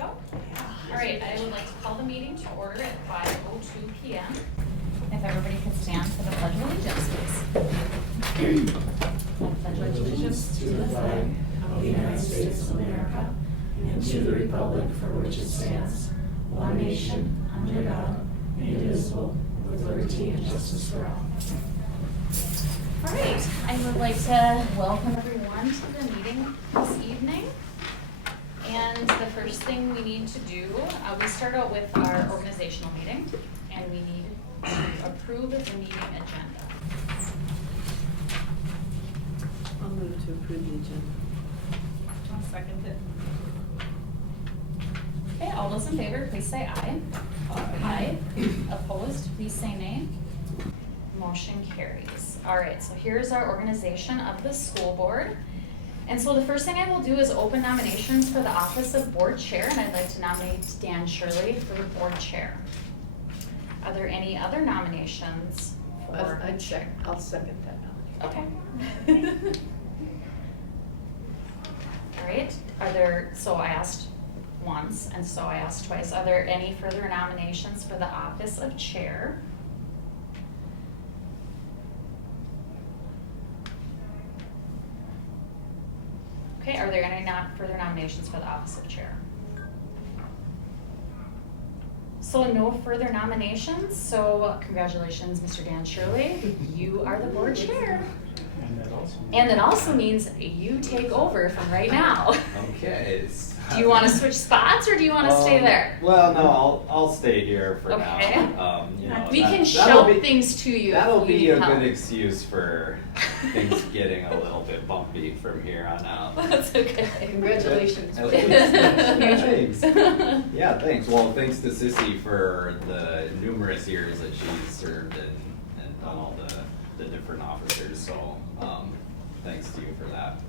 go? All right, I would like to call the meeting to order at 5:02 p.m. If everybody could stand for the Pledge of Allegiance, please. I pledge allegiance To the flag of the United States of America and to the republic for which it stands, one nation, under God, indivisible, with liberty and justice for all. All right, I would like to welcome everyone to the meeting this evening. And the first thing we need to do, we start out with our organizational meeting, and we need to approve the meeting agenda. I'll move to approve the agenda. I'll second it. Okay, all those in favor, please say aye. Aye. Opposed, please say nay. Motion carries. All right, so here's our organization of the school board. And so the first thing I will do is open nominations for the office of board chair, and I'd like to nominate Dan Shirley for the board chair. Are there any other nominations for? I'll second that nomination. Okay. All right, so I asked once, and so I asked twice. Are there any further nominations for the office of chair? Okay, are there any further nominations for the office of chair? So no further nominations, so congratulations, Mr. Dan Shirley. You are the board chair. And that also means you take over from right now. Okay. Do you want to switch spots or do you want to stay there? Well, no, I'll stay here for Okay. now. We can that'll shout be- things to you. That'll if you be need a help. good excuse for things getting a little bit bumpy from here on out. That's okay. Congratulations. At least. Thanks. Yeah, thanks. Well, thanks to Sissy for the numerous years that she's served and done all the different officers. So, thanks to you for that.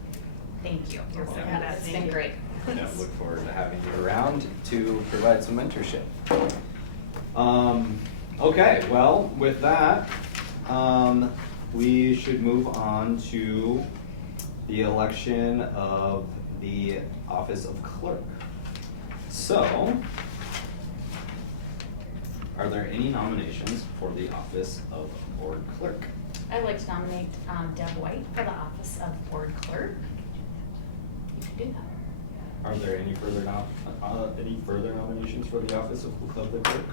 Thank you. You're welcome. It's been great. Yeah, look forward to having you around to provide some mentorship. Okay, well, with that, we should move on to the election of the office of clerk. So, are there any nominations for the office of board clerk? I'd like to nominate Deb White for the office of board clerk. You can do that. Are there any further nominations for the office of the clerk?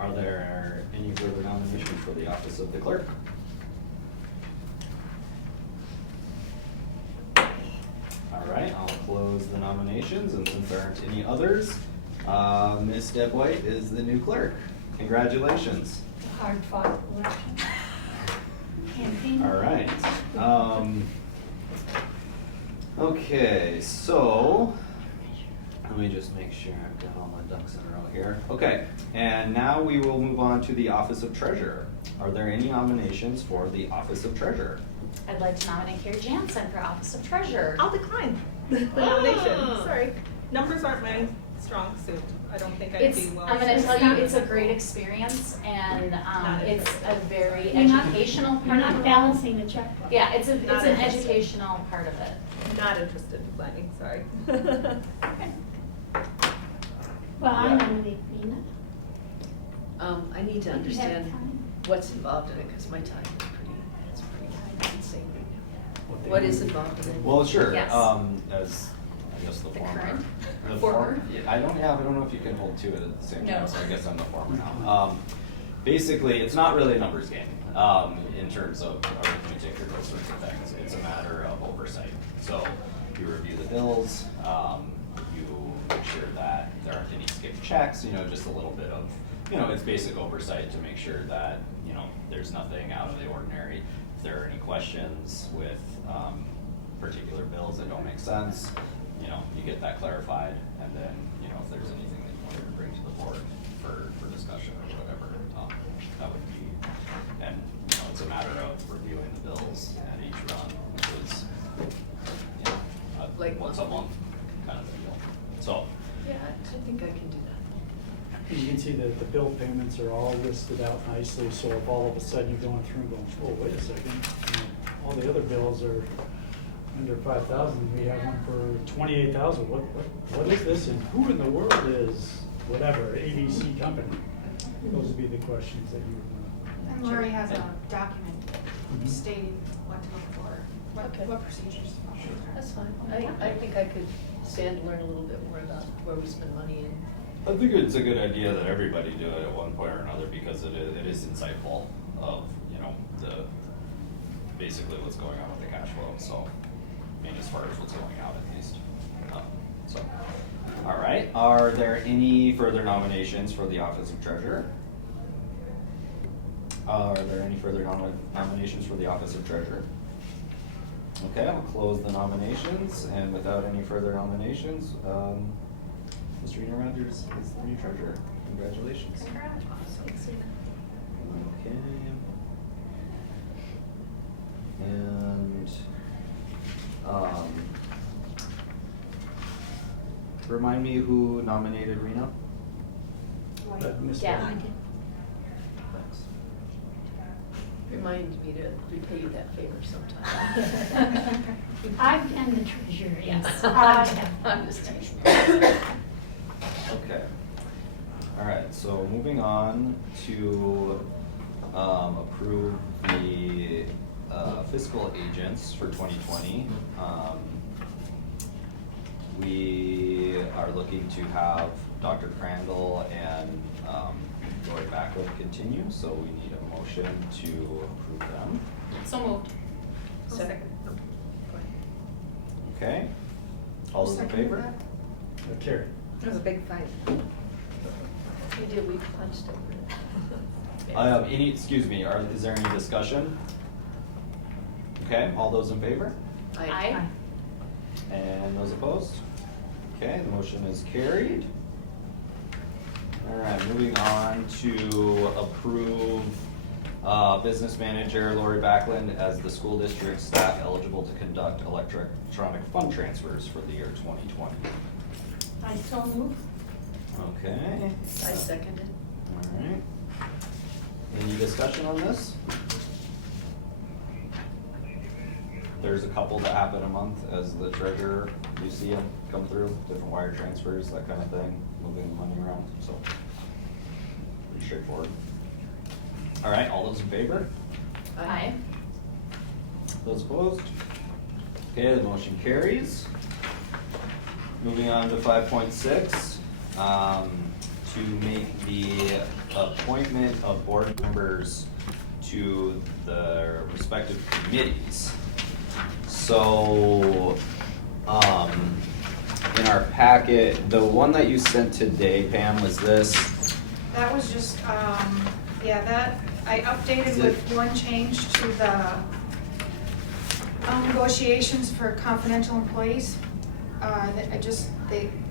Are there any further nominations for the office of the clerk? All right, I'll close the nominations, and since there aren't any others, Ms. Deb White is the new clerk. Congratulations. Hard fought election. Campaign. All right. Okay, so let me just make sure I've got all my ducks in a row here. Okay, and now we will move on to the office of treasurer. Are there any nominations for the office of treasurer? I'd like to nominate Carrie Jansen for office of treasurer. I'll decline the nomination. Sorry. Numbers aren't my strong suit. I don't think I'd be well. I'm going to tell you, it's a great experience, and it's a very You're not- educational You're part not of it. balancing the checkbook. Yeah, it's an Not interested. educational part of it. Not interested in planning, sorry. Okay. Well, I Yeah. nominate Nina. I need to Do you have understand time? what's involved in it, because my time is pretty insane right now. What is involved in it? Well, sure. Yes. As I guess the The former. current? The Former? Yeah, I don't know if you can hold two at the same time, No. so I guess I'm the former now. Basically, it's not really a numbers game in terms of arithmetic or those sorts of things. It's a matter of oversight. So you review the bills, you make sure that there aren't any skipped checks, just a little bit of, it's basic oversight to make sure that, there's nothing out of the ordinary. If there are any questions with particular bills that don't make sense, you get that clarified, and then, if there's anything that you wanted to bring to the board for discussion or whatever, that would be, and, it's a matter of reviewing the bills at each run, which is, Like once a month kind of a deal. So, Yeah, I think I can do that. And you can see that the bill payments are all listed out nicely, so if all of a sudden you're going through and going, oh, wait a second, all the other bills are under 5,000, we have one for 28,000. What is this and who in the world is whatever, ABC company? Those would be the questions that you would want. And Lori has a document Mhm. stating what to look for, Okay. what procedures to follow. That's fine. I think I could stand to learn a little bit more about where we spend money and I think it's a good idea that everybody do it at one point or another because it is insightful of, you know, basically what's going on with the cash flow, so, I mean, as far as what's going out at least. So, all right, are there any further nominations for the office of treasurer? Are there any further nominations for the office of treasurer? Okay, I'll close the nominations, and without any further nominations, Mr. Rena Rogers is the new treasurer. Congratulations. Okay. And, remind me who nominated Rena? Ms. Yeah. White. remind me to repay you that favor sometime. I've been the treasurer, yes. I'm just teasing. Okay. All right, so moving on to approve the fiscal agents for 2020. We are looking to have Dr. Crandall and Lori Backlund continue, so we need a motion to approve them. So moved. Second. Oh, go ahead. Okay? All those in Second favor? that? Carrie. It was a big fight. We did, we punched over it. Excuse me, is there any discussion? Okay, all those in favor? Aye. And those opposed? Okay, the motion is carried. All right, moving on to approve business manager Lori Backlund as the school district staff eligible to conduct electronic fund transfers for the year 2020. I so move. Okay. I seconded. All right. Any discussion on this? There's a couple that happen a month as the treasurer. You see them come through, different wire transfers, that kind of thing, moving the money around, so pretty straightforward. All right, all those in favor? Aye. Those opposed? Okay, the motion carries. Moving on to 5.6, to make the appointment of board members to the respective committees. So, in our packet, the one that you sent today, Pam, was this. That was just, yeah, that, I updated Is it- with one change to the negotiations for confidential employees.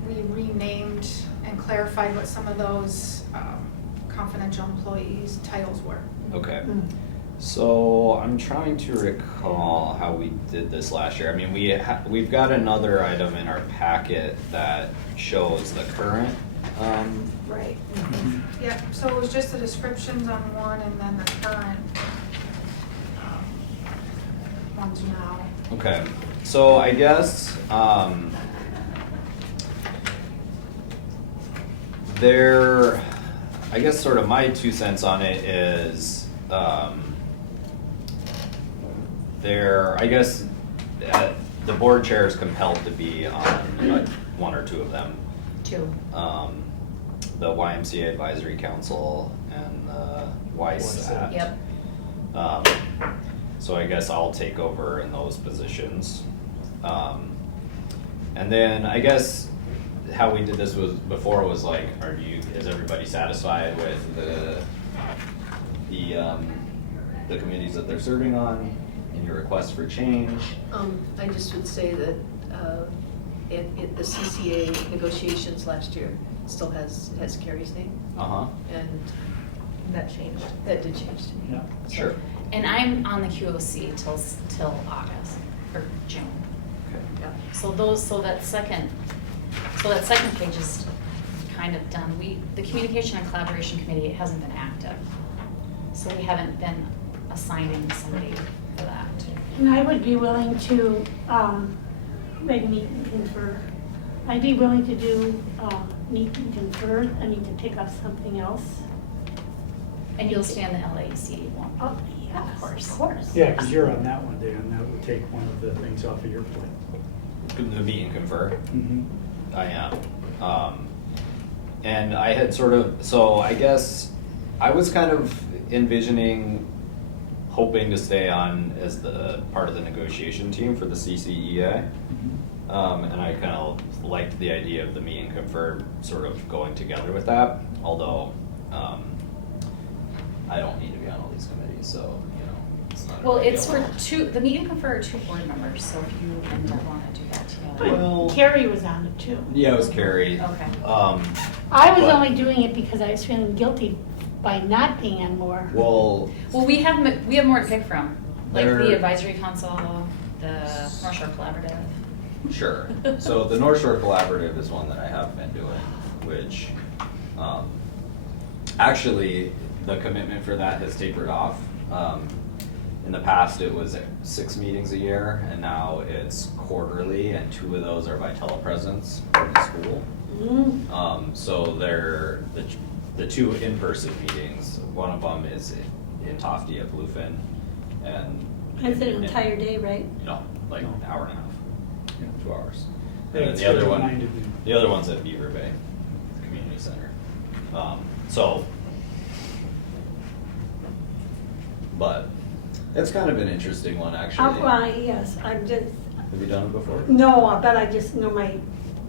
We renamed and clarified what some of those confidential employees' titles were. Okay. So I'm trying to recall how we did this last year. I mean, we've got another item in our packet that shows the current. Right. Yep, so it was just the descriptions on one and then the current ones now. Okay. So I guess I guess sort of my 2 cents on it is I guess the board chair is compelled to be on one or two of them. Two. The YMCA Advisory Council and the YSAT. Yep. So I guess I'll take over in those positions. And then I guess how we did this before was like, is everybody satisfied with the committees that they're serving on? Any requests for change? I just would say that the CCA negotiations last year still has Carrie's name, Uh-huh. and That changed. that did change. Yeah. Sure. And I'm on the QOC till August, or June. Okay. Yeah. So that second page is kind of done. The Communication and Collaboration Committee hasn't been active. So we haven't been assigning somebody for that. And I would be willing to, meet and confer. I'd be willing to do, meet and confer. I need to pick up something else. And you'll stay on the LAC one? Oh, yes, Of course. Of course. Yeah, because you're on that one, Dan, that would take one of the things off of your plate. The meet and confer. Mm-hmm. I am. And I had sort of, so I guess I was kind of envisioning hoping to stay on as the part of the negotiation team for the CCEA. And I kind of liked the idea of the meet and confer sort of going together with that, although I don't need to be on all these committees, so, it's not. Well, it's for the meet and confer are 2 board members, so if you and Deb want to do that together. Well- Carrie was on it too. Yeah, it was Carrie. Okay. I was but- only doing it because I was feeling guilty by not being on more. Well, Well, we have more to pick from, like the There- advisory council, the North Shore Collaborative. sure. So the North Shore Collaborative is one that I have been doing, which, actually, the commitment for that has tapered off. In the past, it was 6 meetings a year, and now it's quarterly, and 2 of those are by telepresence in the school. So they're the 2 in-person meetings. One of them is in Tofty at Bluefin, and That's an entire day, right? no, like No. an hour and a half, 2 hours. Yeah, And then it's the other good one, reminded me. the other one's at Beaver Bay Community Center. So, but it's kind of an interesting one, actually. Well, yes, I'm just, Have you done it before? no, but I just know my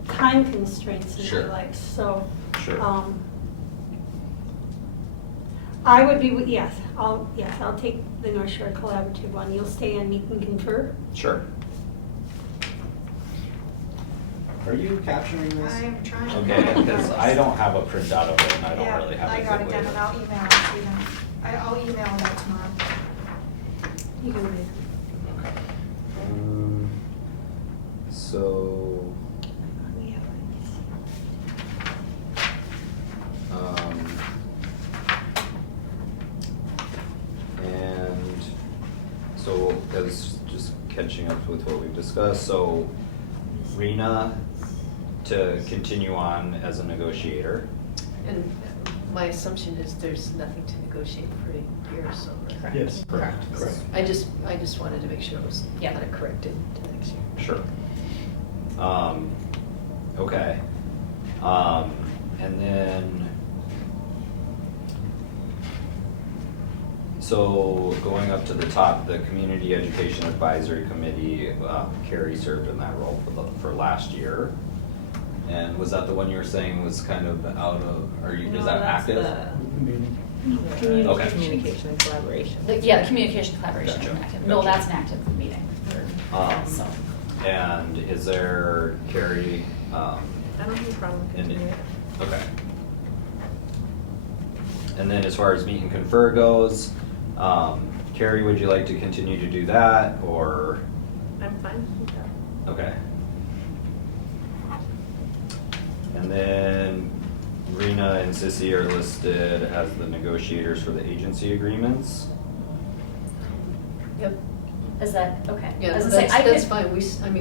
time constraints in Sure. my life, so. Sure. I would be, yes, I'll take the North Shore Collaborative one. You'll stay and meet and confer? Sure. Are you capturing this? I'm trying. Okay, because I don't have a printout of it, and I don't really have a I got good it way done, to- and I'll email it to them. I'll email it out tomorrow. You can read. Okay. So, We have and so as just catching up with what we've discussed, so Rena to continue on as a negotiator. And my assumption is there's nothing to negotiate for a year or so, right? Correct. Yes, correct, correct. I just wanted to make sure it was Yeah. kind of corrected to next year. Sure. Okay. And then, so going up to the top, the Community Education Advisory Committee, Carrie served in that role for last year. And was that the one you were saying was kind of out of, is that active? Meeting. Okay. Communication and collaboration. The communication collaboration is Gotcha. active. No, Gotcha. that's an active meeting. So, And is there, Carrie, I don't have a problem And- continuing it. okay. And then as far as meet and confer goes, Carrie, would you like to continue to do that, or, I'm fine with that. okay. And then Rena and Sissy are listed as the negotiators for the agency agreements. Yep. is that, okay. Yeah, As I say, I that's could- fine.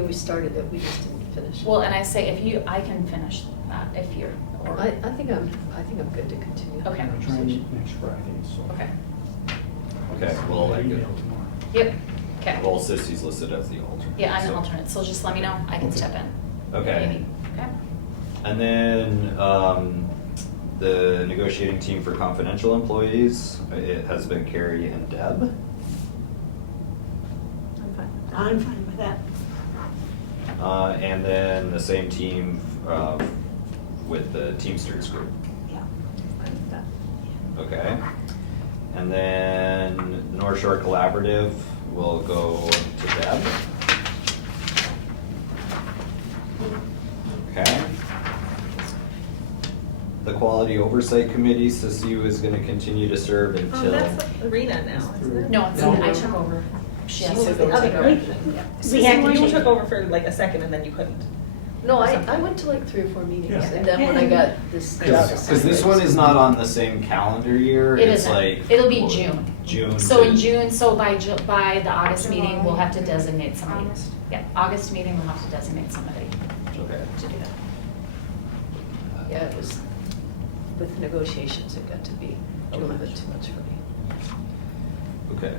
We started it, we just didn't finish it. Well, and I say, I can finish that if you're, or, I think I'm good to continue. Okay. I'm trying to meet next Friday, so. okay. Okay, well, I Email could, tomorrow. Yep, okay. well, Sissy's listed as the alternate. Yeah, I'm an so- alternate, so just let me know, I can Okay. step in. Okay. Maybe. Okay. And then, the negotiating team for confidential employees, it has been Carrie and Deb. I'm fine. I'm fine with that. And then the same team, with the Teamsters group, Yeah. Fine with that. okay? And then North Shore Collaborative will go to Deb. Okay. The Quality Oversight Committee, Sissy is gonna continue to serve Oh, until. that's Arena now, isn't it? No, it's, No. I took over. She has Moved to the go other take over. direction. Yeah. We had to You change- took over for like a second and then you couldn't. No, I went to like 3 or 4 meetings, Yeah. and then when I got this job. Because this one is not on the same calendar year. It It's isn't. like It'll be June. June. So to- in June, so by the August meeting, we'll have to designate somebody. August. Yeah, August meeting, we'll have to designate somebody Okay. to do that. Yeah, it was, with negotiations, it got to be a little bit too much for me. Okay.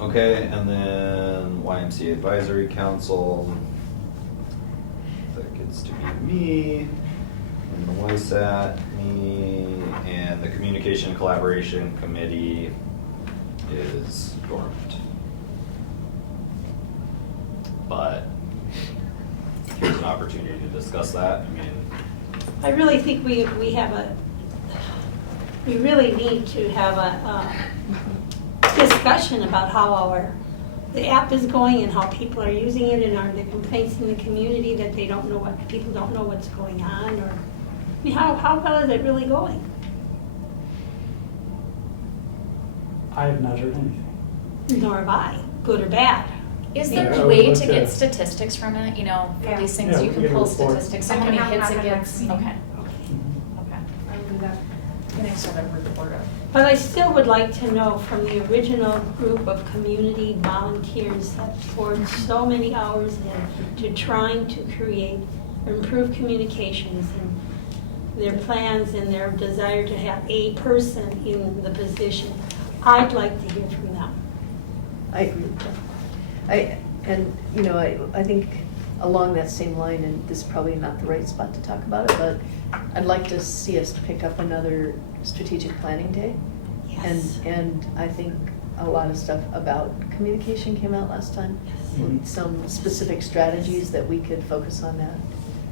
Okay, and then YMCA Advisory Council. That gets to be me, and the YSAT, me, and the Communication and Collaboration Committee is dormant. But here's an opportunity to discuss that. I mean, I really think we really need to have a discussion about how the app is going and how people are using it, and are the complaints in the community that people don't know what's going on, or, I mean, how well is it really going? I have not heard anything. Nor have I, good or bad. Is Yeah, there I a would way look to get at- statistics from it, you know, for Yeah. these things, Yeah, you we can get a pull report. statistics, I how can many have hits that it at gets, next meeting. okay, Mhm. okay. I will do that. Can I start a report of? But I still would like to know from the original group of community volunteers that poured so many hours into trying to create or improve communications, and their plans and their desire to have a person in the position. I'd like to hear from them. I agree with that. I think along that same line, and this is probably not the right spot to talk about it, but I'd like to see us pick up another strategic planning day. Yes. And I think a lot of stuff about communication came out last time. Yes. Mhm. Some specific strategies that we could focus on that.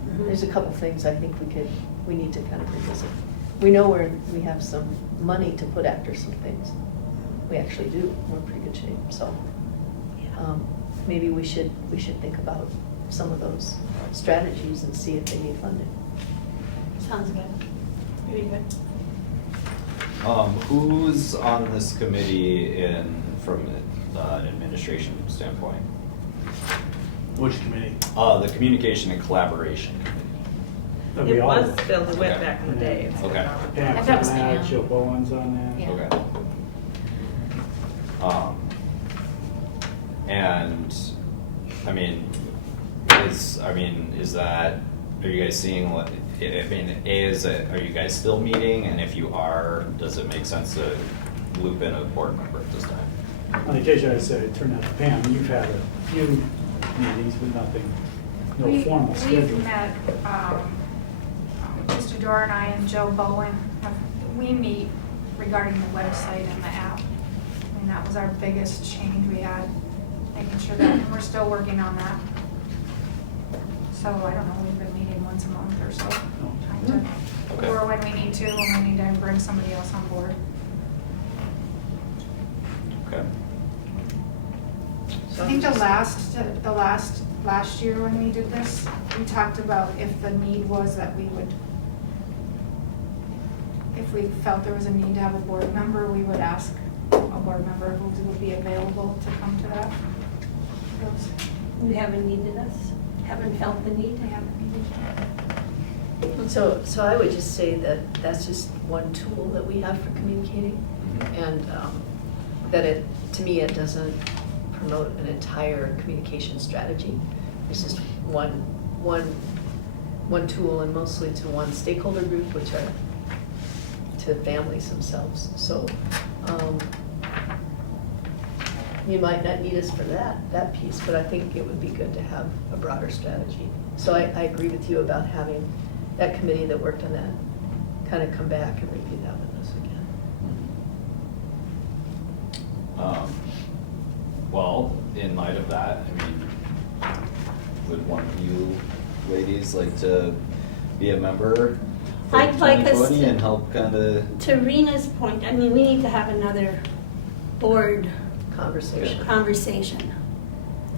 Mhm. There's a couple things I think we need to kind of revisit. We know we have some money to put after some things. We actually do, we're in pretty good shape, so. Yeah. Maybe we should think about some of those strategies and see if they need funding. Sounds good. Very good. Who's on this committee from an administration standpoint? Which committee? The Communication and Collaboration Committee. That'd be It all was of it. Bill DeWitt Okay. back in the day. It's Okay. Pam I thought it was on that, Pam. Jill Bowen's on that. Yeah. Okay. And, I mean, are you guys seeing what, are you guys still meeting? And if you are, does it make sense to loop in a board member at this time? On occasion, I said, turn out to Pam, you've had a few meetings, but nothing, no formal schedule. We've met, Mr. Dorr and I and Joe Bowen, we meet regarding the website and the app. I mean, that was our biggest change we had, making sure that, and we're still working on that. So, I don't know, we've been meeting once a month or so, trying to, Okay. or when we need to, when we need to bring somebody else on board. Okay. I think last year when we did this, we talked about if the need was that we would, if we felt there was a need to have a board member, we would ask a board member who would be available to come to that. You haven't needed us, haven't felt the need. They haven't needed. So I would just say that that's just one tool that we have for communicating, and that to me, it doesn't promote an entire communication strategy. It's just one tool, and mostly to one stakeholder group, which are to families themselves. So you might not need us for that piece, but I think it would be good to have a broader strategy. So I agree with you about having that committee that worked on that kind of come back and review that with us again. Well, in light of that, I mean, would one of you ladies like to be a member for I'd like us 2020 to- and help kind of? To Rena's point, I mean, we need to have another board Conversation. conversation.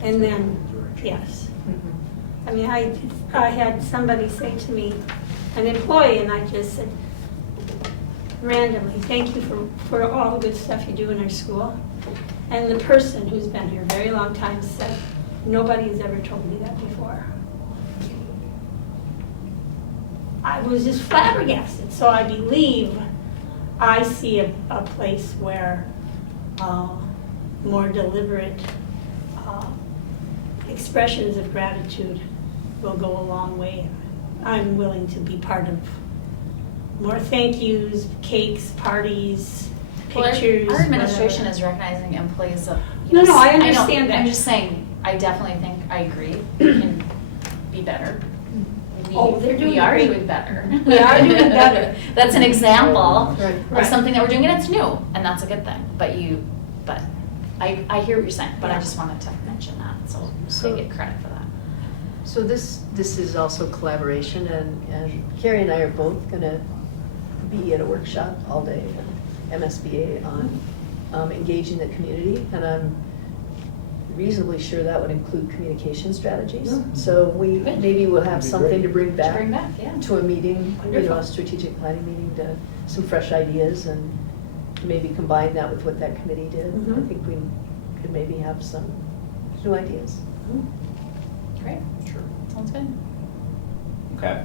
And then, yes. Mhm. I mean, I had somebody say to me, an employee, and I just said randomly, thank you for all the good stuff you do in our school. And the person who's been here a very long time said, nobody has ever told me that before. I was just flabbergasted, so I believe I see a place where more deliberate expressions of gratitude will go a long way. I'm willing to be part of more thank yous, cakes, parties, pictures. Our administration whatever. is recognizing employees of. No, I know, understand that. I'm just saying, I definitely think, I agree, we can be better. Oh, they're doing We are great. doing better. We are doing better. That's an example Right. of Right. something that we're doing, and it's new, and that's a good thing. But I hear what you're saying, but I just wanted to mention that, so they get credit for that. So this is also collaboration, and Carrie and I are both gonna be at a workshop all day at MSBA on engaging the community, and I'm reasonably sure that would include communication strategies. So we, Good. maybe we'll have That'd be something great. to bring back. Bring back, yeah. To a meeting, you know, Wonderful. a strategic planning meeting, to some fresh ideas, and maybe combine that with what that committee did. I Mhm. think we could maybe have some new ideas. Great, Sure. sounds good. Okay.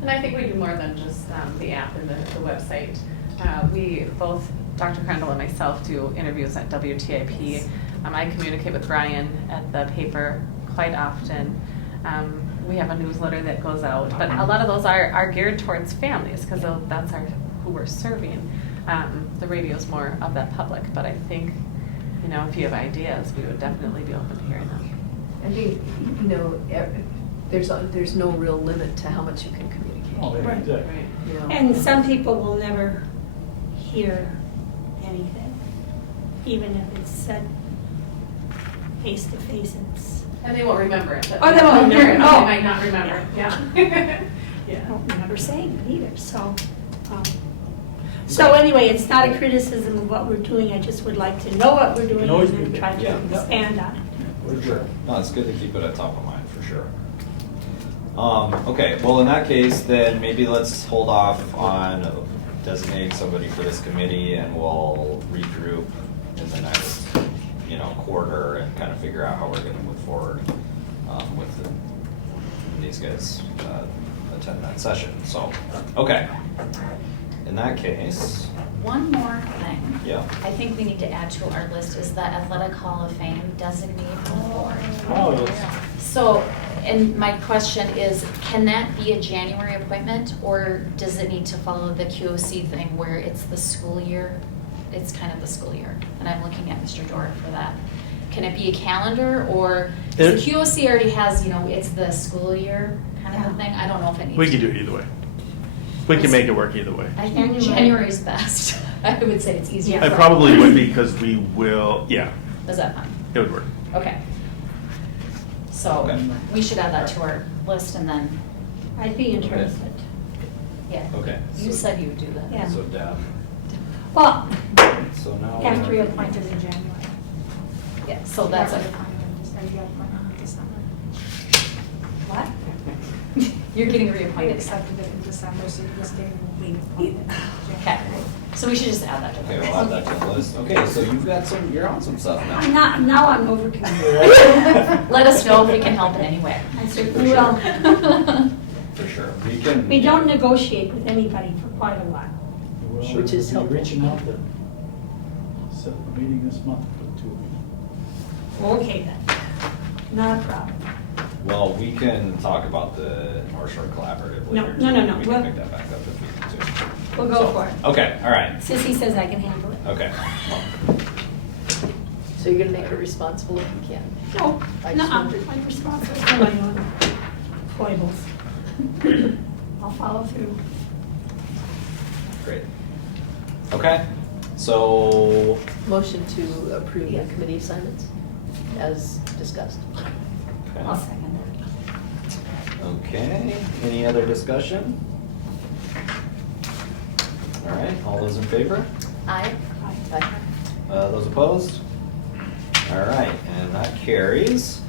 And I think we do more than just the app and the website. We both, Dr. Crandall and myself, do interviews at WTIP. I communicate with Brian at the paper quite often. We have a newsletter that goes out, but a lot of those are geared towards families because that's who we're serving. The radio's more of that public, but I think, you know, if you have ideas, we would definitely be open to hearing them. I think, you know, there's no real limit to how much you can communicate. Oh, yeah, Right. exactly. You know? And some people will never hear anything, even if it's said face to face. And they won't remember it. but Oh, they won't remember it. They Oh. might not remember it, yeah. I Yeah. don't remember saying it either, so. So anyway, it's not a criticism of what we're doing, I just would like to know what we're doing Can always and be then better. try Yeah. to expand on it. For sure. No, it's good to keep it at top of mind, for sure. Okay, well, in that case, then maybe let's hold off on designating somebody for this committee, and we'll regroup in the next, quarter and kind of figure out how we're gonna move forward with these guys attend that session. So, okay. In that case, One more thing. yeah. I think we need to add to our list is the Athletic Hall of Fame designee for the board. Oh, yes. So, and my question is, can that be a January appointment, or does it need to follow the QOC thing where it's the school year? It's kind of the school year, and I'm looking at Mr. Dorr for that. Can it be a calendar, or, 'cause the QOC already has, it's the school year kind of a thing? I don't know if it needs. We can do it either way. We can make it work either way. I think January's best. I would say it's easier. It for- probably would be because we will, yeah, Is that fine? it would work. Okay. So, Okay. we should add that to our list, and then, I'd be interested. yeah. Okay. You so- said you would do that. Yeah. So Deb, Well, so now. After we're- reappointed in January. Yeah, so that's a, what? you're getting We reappointed. accepted it in December, so you just gave me appointed. Okay, so we should just add that to the Okay, list. we'll add that to the list. Okay, so you're on some stuff I'm now. now I'm overcommitted. Let us know if we can help in any way. I certainly will. For sure. We can. We don't negotiate with anybody for quite a while. Well, Which is we'll be helpful. reaching out to set a meeting this month for the two of you. Okay then, not a problem. Well, we can talk about the North Shore Collaborative No, later. no, no, too. no, We we'll- can pick that back up if we need to. We'll go So, for it. Okay, all right, Sissy says I can handle it. okay. So you're gonna make her responsible if you can? No, I just nuh-uh, wondered. I'm responsible for my own foibles. I'll follow through. Great. Okay, so, Motion to approve the committee assignments as discussed. I'll okay. second Okay, any other discussion? All right, all those in favor? Aye. that. Aye. Those opposed? All right, and that carries.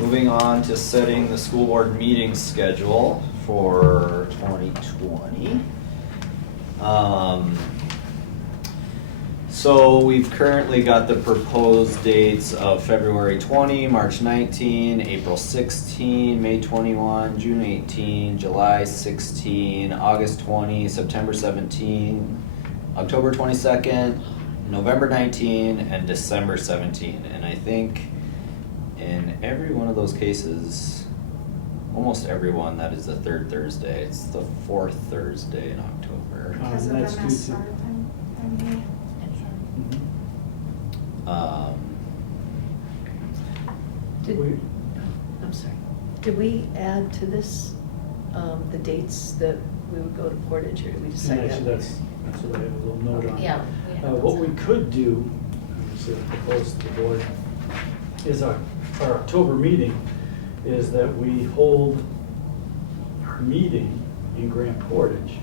Moving on to setting the school board meeting schedule for 2020. So we've currently got the proposed dates of February 20, March 19, April 16, May 21, June 18, July 16, August 20, September 17, October 22nd, November 19, and December 17. And I think in every one of those cases, almost every one, that is the third Thursday. It's the fourth Thursday in October. Because of that's the due mess to- Um, Did- We- I'm sorry. Did we add to this, the dates that we would go to Portage, or did we decide that? Actually, that's what I have a little note on. Yeah, we have What those we on. could do, obviously propose to the board, is our October meeting, is that we hold our meeting in Grand Portage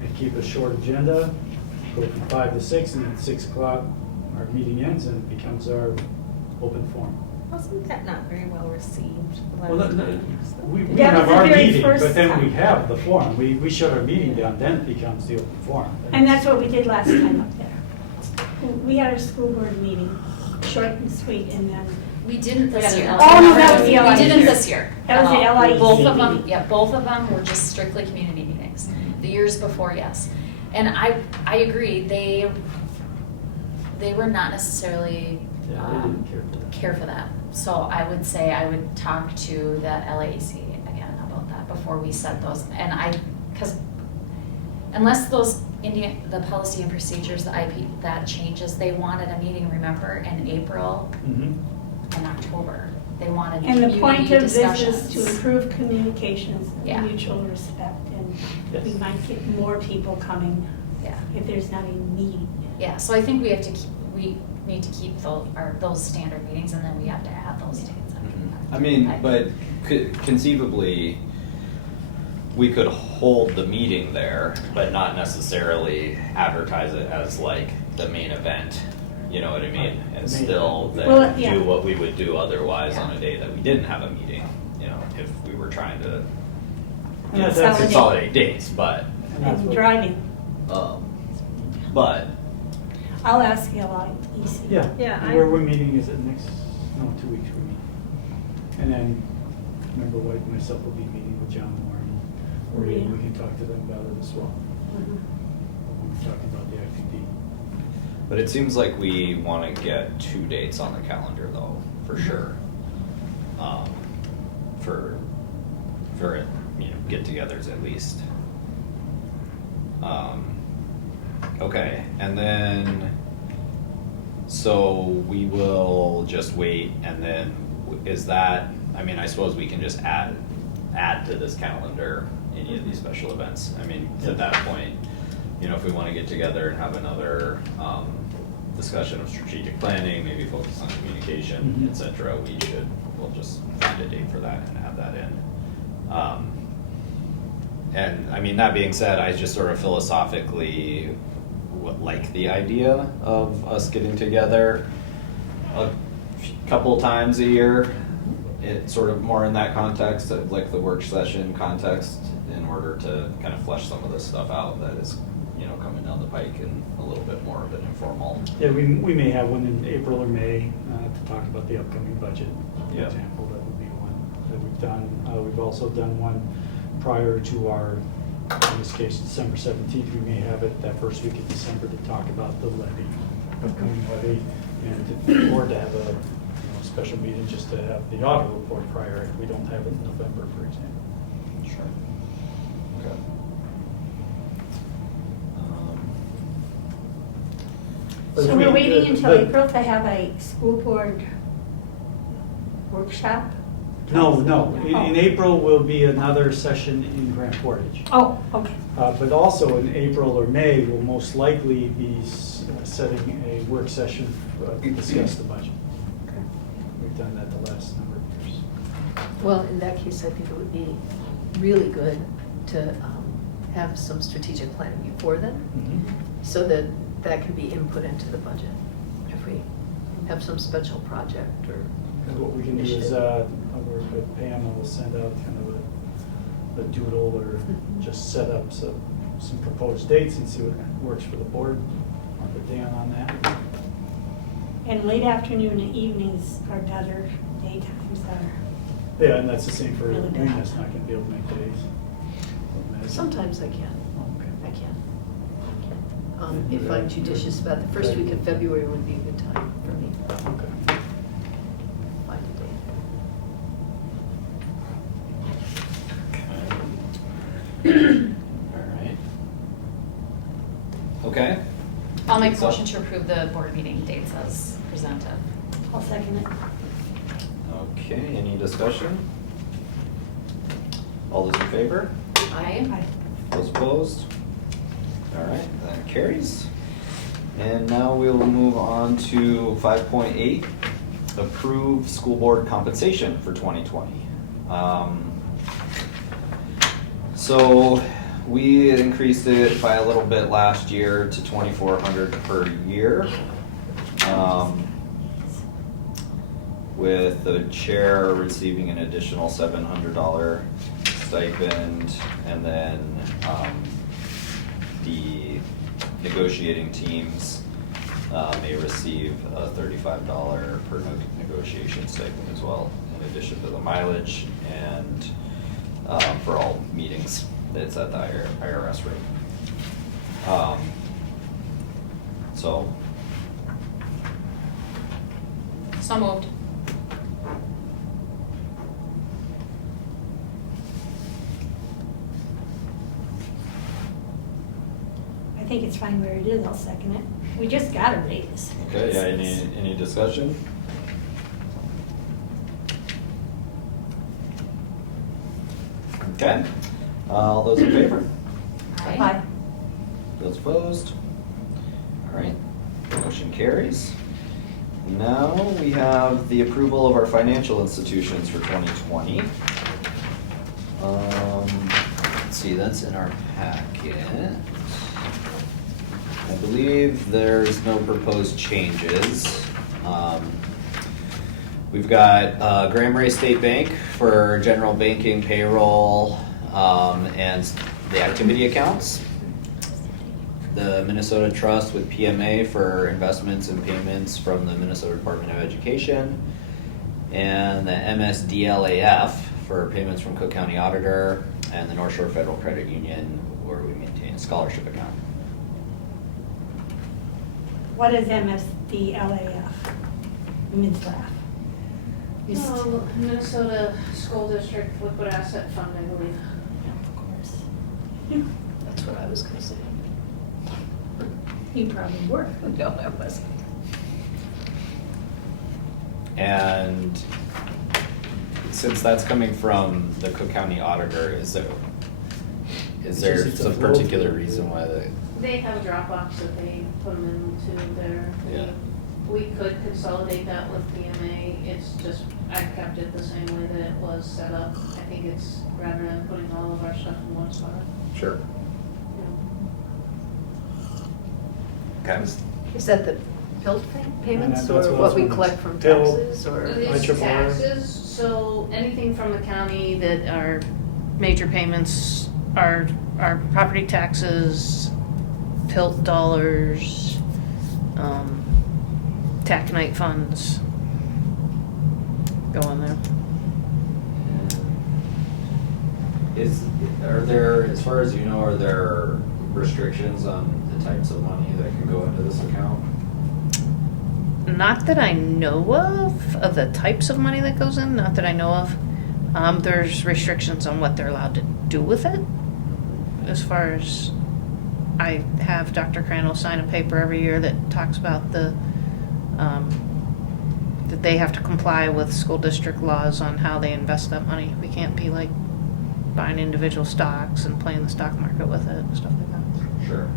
and keep a short agenda, go from 5 to 6, and at 6 o'clock, our meeting ends and it becomes our open forum. Wasn't that not very well received Well, last no, time? we That have was the our very meeting, first but then we time. have the forum. We shut our meeting down, then it becomes the open forum. And that's what we did last time up there. We had our school board meeting, short and sweet, and then, We didn't this We year. had an Oh, no, that was the We LIC. didn't this year. That was the LIC Both of them, meeting. yeah, both of them were just strictly community meetings. The years before, yes. And I agree, they were not necessarily Yeah, they didn't care for that. care for that. So I would say I would talk to the LAC again about that before we set those. And because unless those the policy and procedures, the IP, that changes, they wanted a meeting, remember, in April Mhm. and October. They wanted and the community point of this discussions. is to improve communications Yeah. and mutual respect, and we Yes. might get more people coming Yeah. if there's not a need. Yeah, so I think we need to keep those standard meetings, and then we have to add those dates. I mean, but conceivably, we could hold the meeting there, but not necessarily advertise it as like the main event. You know what I mean? And Main still event. Well, then yeah. do what we would do otherwise on Yeah. a day that we didn't have a meeting. You know, if we were trying to And that's- consolidate dates, but And that's And what- driving. but I'll ask the LIEC. Yeah. Yeah, And where we're meeting is it next, 2 weeks we meet. And then, remember White and myself will be meeting with John Moore and Maria, and we can talk to them about it as well. Mhm. When we're talking about the IPD. But it seems like we want to get 2 dates on the calendar, though, for sure. For get-togethers at least. Okay, and then so we will just wait, and then is that? I mean, I suppose we can just add to this calendar any of these special events. I mean, at that point, if we want to get together and have another discussion of strategic planning, maybe focus on communication, Mhm. etc., we'll just find a date for that and add that in. And I mean, that being said, I just sort of philosophically like the idea of us getting together a couple times a year. It's sort of more in that context, of like the work session context, in order to kind of flesh some of this stuff out that is, coming down the pike and a little bit more of an informal. Yeah, we may have one in April or May to talk about the upcoming budget, for Yeah. example. That would be one that we've done. We've also done one prior to our, in this case, December 17th. We may have it that first week of December to talk about the levy, upcoming levy, or to have a special meeting just to have the audit report prior if we don't have it in November, for example. Sure. Okay. But So we- we're waiting until but- April to have a school board workshop? No. In Oh. April will be another session in Grand Portage. Oh, okay. But also in April or May, we'll most likely be setting a work session to discuss the budget. We've done that the last number of years. Well, in that case, I think it would be really good to have some strategic planning before then, so that that can be input into the budget. If we have some special project or And what we can do is, initiative. work with Pam, and we'll send out kind of a doodle or just set up some proposed dates and see what works for the board. Mark it down on that. And late afternoon and evenings are better, daytimes are. Yeah, and that's the same for Really bad. Rena's not gonna be able to make days. Sometimes I can. Oh, okay. I can. If I'm judicious about the first week of February would be a good time for me. Okay. Find a date. Alright. Okay. I'll make a motion to approve the board meeting dates as presented. I'll second it. Okay, any discussion? All those in favor? Aye. Those opposed? Alright, that carries. And now we'll move on to 5.8, approve school board compensation for 2020. So we increased it by a little bit last year to $2,400 per year. With the chair receiving an additional $700 stipend, and then the negotiating teams may receive a $35 per negotiation stipend as well, in addition to the mileage and for all meetings. It's at the IRS rate. So. So moved. I think it's fine where it is, I'll second it. We just got a raise. Okay, yeah, any discussion? Okay, all those in favor? Aye. Those opposed? All right, motion carries. Now we have the approval of our financial institutions for 2020. Let's see, that's in our packet. I believe there's no proposed changes. We've got Grand Marais State Bank for general banking, payroll, and the activity accounts. The Minnesota Trust with PMA for investments and payments from the Minnesota Department of Education. And the MSDLAF for payments from Cook County Auditor, and the North Shore Federal Credit Union where we maintain a scholarship account. What is MSDLAF? MSDLAF? Minnesota School District Liquid Asset Fund, I believe. Yeah, of course. That's what I was gonna say. You probably were. No, I wasn't. And since that's coming from the Cook County Auditor, is there It's some a flow particular through. reason why They have a Dropbox that they put them into their, Yeah. we could consolidate that with PMA. It's just, I kept it the same way that it was set up. I think it's rather than putting all of our stuff in one spot. Sure. you know. Okay. Is that the PILT payments that's or what I what was we wondering. collect from PILT. taxes or? It's IRR. taxes, so anything from the county that are major payments are property taxes, PILT dollars, taconite funds go on there. Are there, as far as you know, are there restrictions on the types of money that can go into this account? Not that I know of the types of money that goes in, not that I know of. There's restrictions on what they're allowed to do with it. As far as, I have Dr. Crandall sign a paper every year that talks about that they have to comply with school district laws on how they invest that money. We can't be like buying individual stocks and playing the stock market with it and stuff like that. Sure.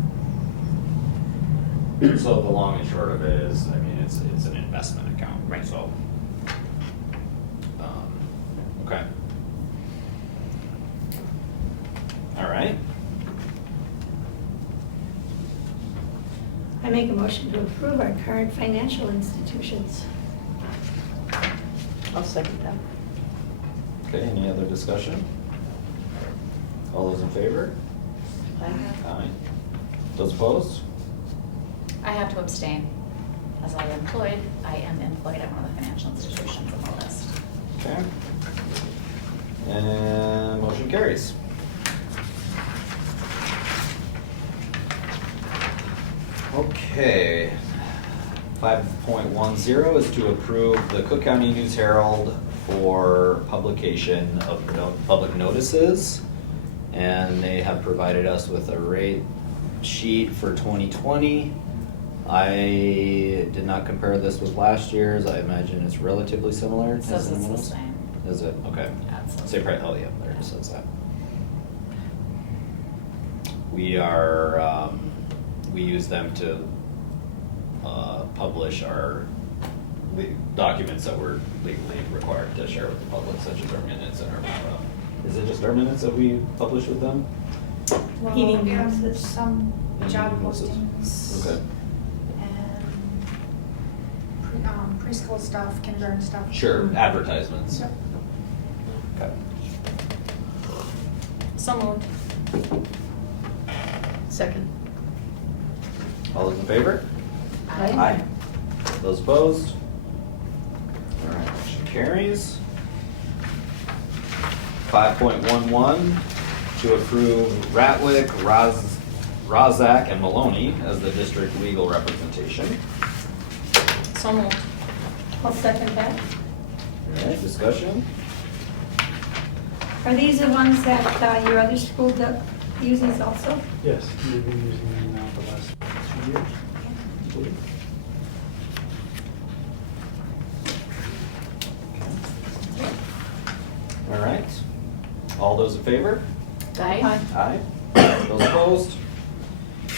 So the long and short of it is, I mean, it's an investment account, Right. So, okay. All right. I make a motion to approve our current financial institutions. I'll second that. Okay, any other discussion? All those in favor? Aye. Aye. Those opposed? I have to abstain. As I am employed at one of the financial institutions on the list. Okay. And motion carries. Okay. 5.10 is to approve the Cook County News Herald for publication of public notices. And they have provided us with a rate sheet for 2020. I did not compare this with last year's. I imagine it's relatively similar. It says it's the same. Is it? Okay. Yeah, it says Same price. Oh yeah, there it says that. We are, we use them to publish our documents that we're legally required to share with the public, such as our minutes and our, is it just our minutes that we publish with them? Well, Meeting we have notices. some job Meeting notices. postings. Okay. And preschool stuff, kindergarten stuff. Sure, advertisements. Yep. Okay. So moved. Second. All those in favor? Aye. Those opposed? All right, motion carries. 5.11, to approve Ratlick, Rozak, and Maloney as the district legal representation. So moved. I'll second that. All right, discussion? Are these the ones that your other school uses also? Yes, we've been using them now for the last 2 years. I believe. All right. All those in favor? Aye. Aye. Those opposed?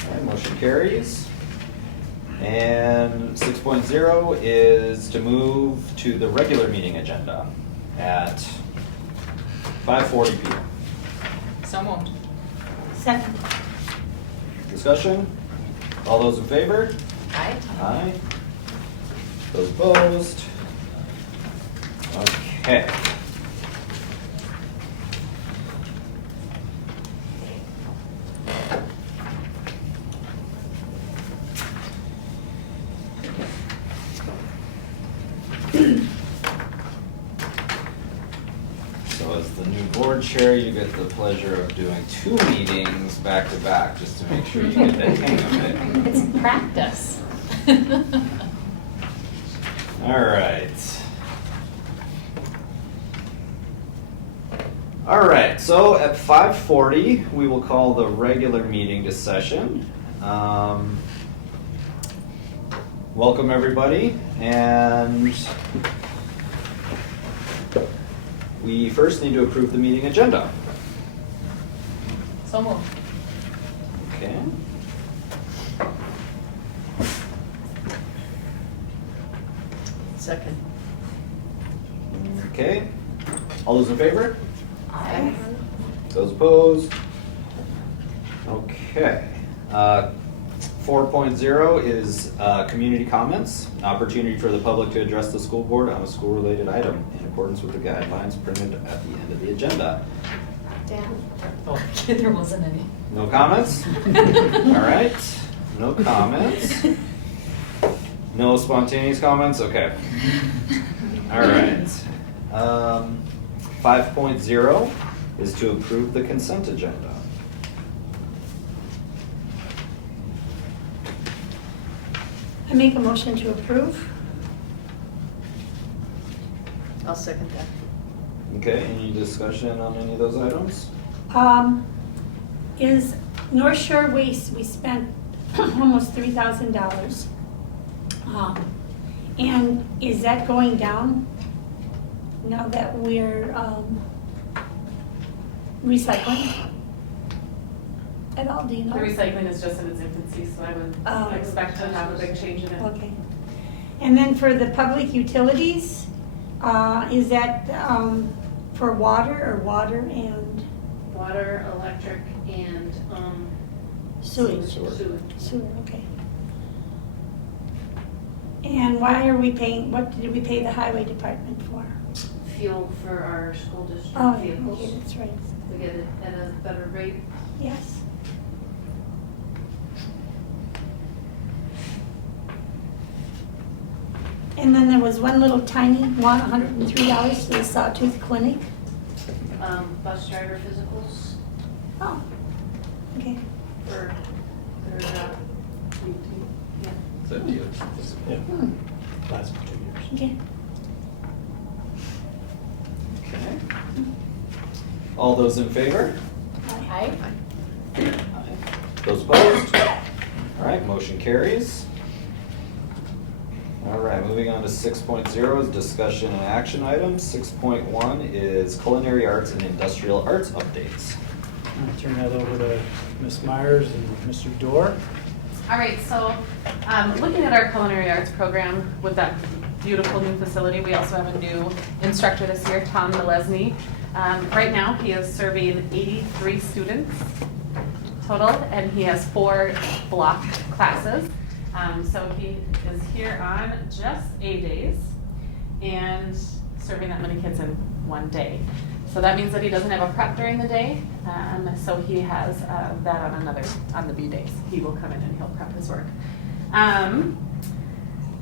All right, motion carries. And 6.0 is to move to the regular meeting agenda at 5:40 p.m. So moved. Second. Discussion? All those in favor? Aye. Aye. Those opposed? Okay. So as the new board chair, you get the pleasure of doing 2 meetings back to back, just to make sure you get the hang of it. It's practice. All right. All right, so at 5:40, we will call the regular meeting to session. Welcome, everybody, and we first need to approve the meeting agenda. So moved. Okay. Second. Okay. All those in favor? Aye. Those opposed? Okay. 4.0 is community comments, an opportunity for the public to address the school board on a school-related item in accordance with the guidelines printed at the end of the agenda. Dan? Oh, there wasn't any. No comments? All right, no comments. No spontaneous comments? Okay. All right. 5.0 is to approve the consent agenda. I make a motion to approve. I'll second that. Okay, any discussion on any of those items? Is North Shore Waste, we spent almost $3,000. And is that going down now that we're recycling? At all, do you The know? recycling is just in its infancy, so I Oh. would expect to have a big change in it. Okay. And then for the public utilities, is that for water or water and Water, electric, and, sewage? Sewer. Sewer, okay. And why are we paying, what did we pay the highway department for? fuel for our school district Oh, vehicles. okay, that's right, We get it at a better rate. yes. And then there was one little tiny one, $103 to the Sawtooth Clinic. Bus driver physicals Oh, okay. for their, yeah. Is that you? Yeah, Hmm, last 2 years. okay. Okay. All those in favor? Aye. Aye. Those opposed? All right, motion carries. All right, moving on to 6.0 is discussion and action items. 6.1 is culinary arts and industrial arts updates. I'll turn that over to Ms. Myers and Mr. Dorr. All right, so looking at our culinary arts program with that beautiful new facility, we also have a new instructor this year, Tom Milesny. Right now, he is serving 83 students total, and he has 4 block classes. So he is here on just A days and serving that many kids in one day. So that means that he doesn't have a prep during the day. So he has that on the B days. He will come in and he'll prep his work.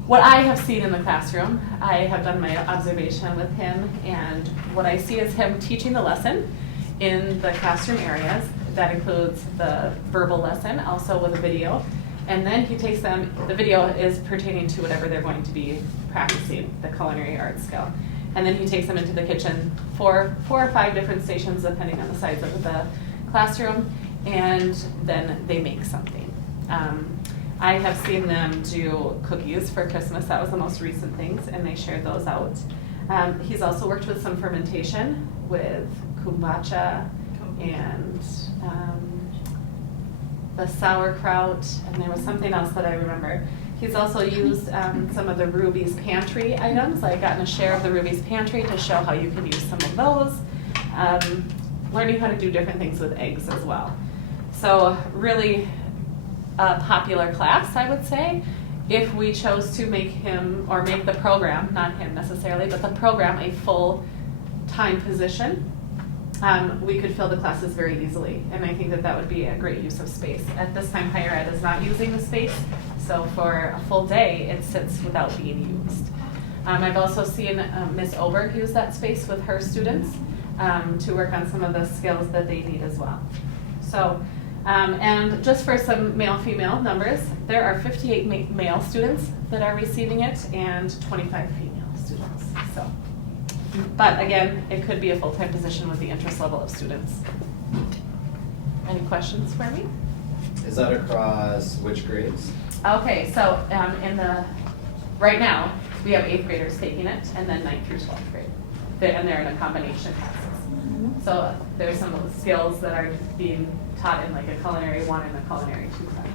What I have seen in the classroom, I have done my observation with him, and what I see is him teaching the lesson in the classroom areas. That includes the verbal lesson, also with a video. And then he takes them, the video is pertaining to whatever they're going to be practicing, the culinary arts skill. And then he takes them into the kitchen for 4 or 5 different stations, depending on the size of the classroom, and then they make something. I have seen them do cookies for Christmas. That was the most recent things, and they shared those out. He's also worked with some fermentation with kombucha and the sauerkraut, and there was something else that I remember. He's also used some of the Ruby's Pantry items, like gotten a share of the Ruby's Pantry to show how you can use some of those. Learning how to do different things with eggs as well. So really a popular class, I would say. If we chose to make him, or make the program, not him necessarily, but the program a full-time position, we could fill the classes very easily, and I think that that would be a great use of space. At this time, higher ed is not using the space, so for a full day, it sits without being used. I've also seen Ms. Oberg use that space with her students to work on some of the skills that they need as well. So, and just for some male-female numbers, there are 58 male students that are receiving it and 25 female students. So. But again, it could be a full-time position with the interest level of students. Any questions for me? Is that across which grades? Okay, so right now, we have 8th graders taking it, and then 9th through 12th grade. And they're in a combination classes. So there's some skills that are being taught in like a culinary 1 and a culinary 2 class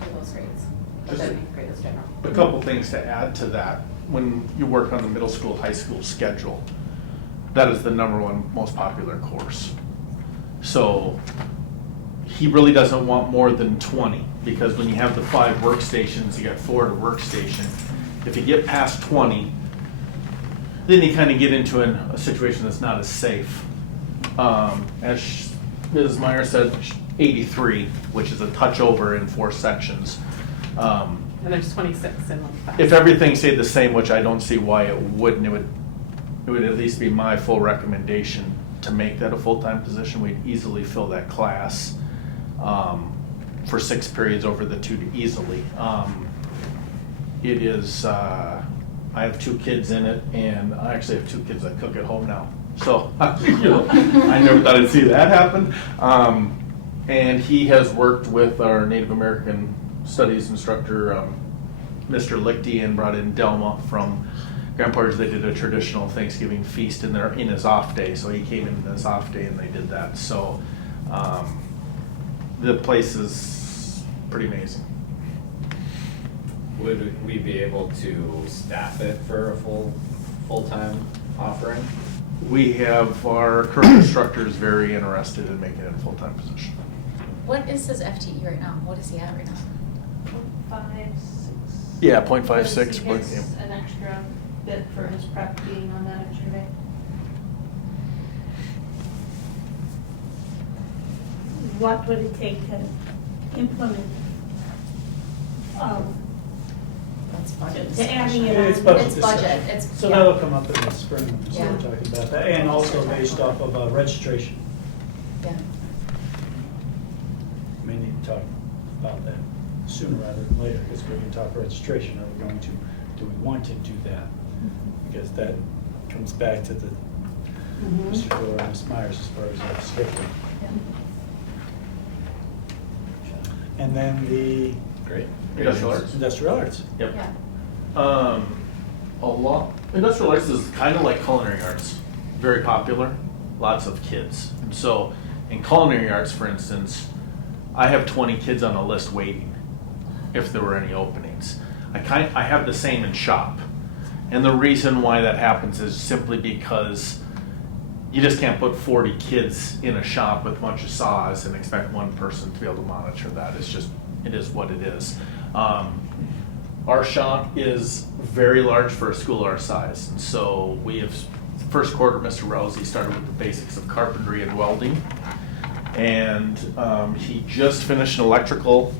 for those grades. But then 8th grade is general. A couple things to add to that. When you work on the middle school, high school schedule, that is the #1 most popular course. So he really doesn't want more than 20, because when you have the 5 workstations, you got 4 at a workstation. If you get past 20, then you kind of get into a situation that's not as safe. As Ms. Meyer said, 83, which is a touch over in 4 sections. And there's 26 in one class. If everything stayed the same, which I don't see why it wouldn't, it would at least be my full recommendation to make that a full-time position. We'd easily fill that class for 6 periods over the 2 easily. It is, I have 2 kids in it, and I actually have 2 kids that cook at home now. So, I never thought I'd see that happen. And he has worked with our Native American Studies instructor, Mr. Lichty, and brought in Delma from Grand Marais. They did a traditional Thanksgiving feast in his off day, so he came in his off day and they did that. So the place is pretty amazing. Would we be able to staff it for a full-time offering? We have our current instructor is very interested in making it a full-time position. What is his FTE right now? What is he at right now? 0.56. Yeah, Because 0.56. he gets an extra bit for his prep being on that extra day. What would it take to implement? It's budget They're adding discussion. it on. It's budget It's budget, discussion. it's, So yeah. that'll come up in the spring, so Yeah. we're talking about that, and also based off of registration. Yeah. We may need to talk about that sooner rather than later, because we can talk registration. Are we going to, do we want to do that? Because that comes back to the Mr. Doyle and Ms. Myers as far as that scripting. And then the Great. Industrial arts? industrial arts. Yep. Yeah. A lot. Industrial arts is kind of like culinary arts, very popular, lots of kids. And so, in culinary arts, for instance, I have 20 kids on a list waiting, if there were any openings. I have the same in shop, and the reason why that happens is simply because you just can't put 40 kids in a shop with a bunch of saws and expect one person to be able to monitor that. It's just, it is what it is. Our shop is very large for a school our size, and so we have, first quarter, Mr. Rousey started with the basics of carpentry and welding, and he just finished an electrical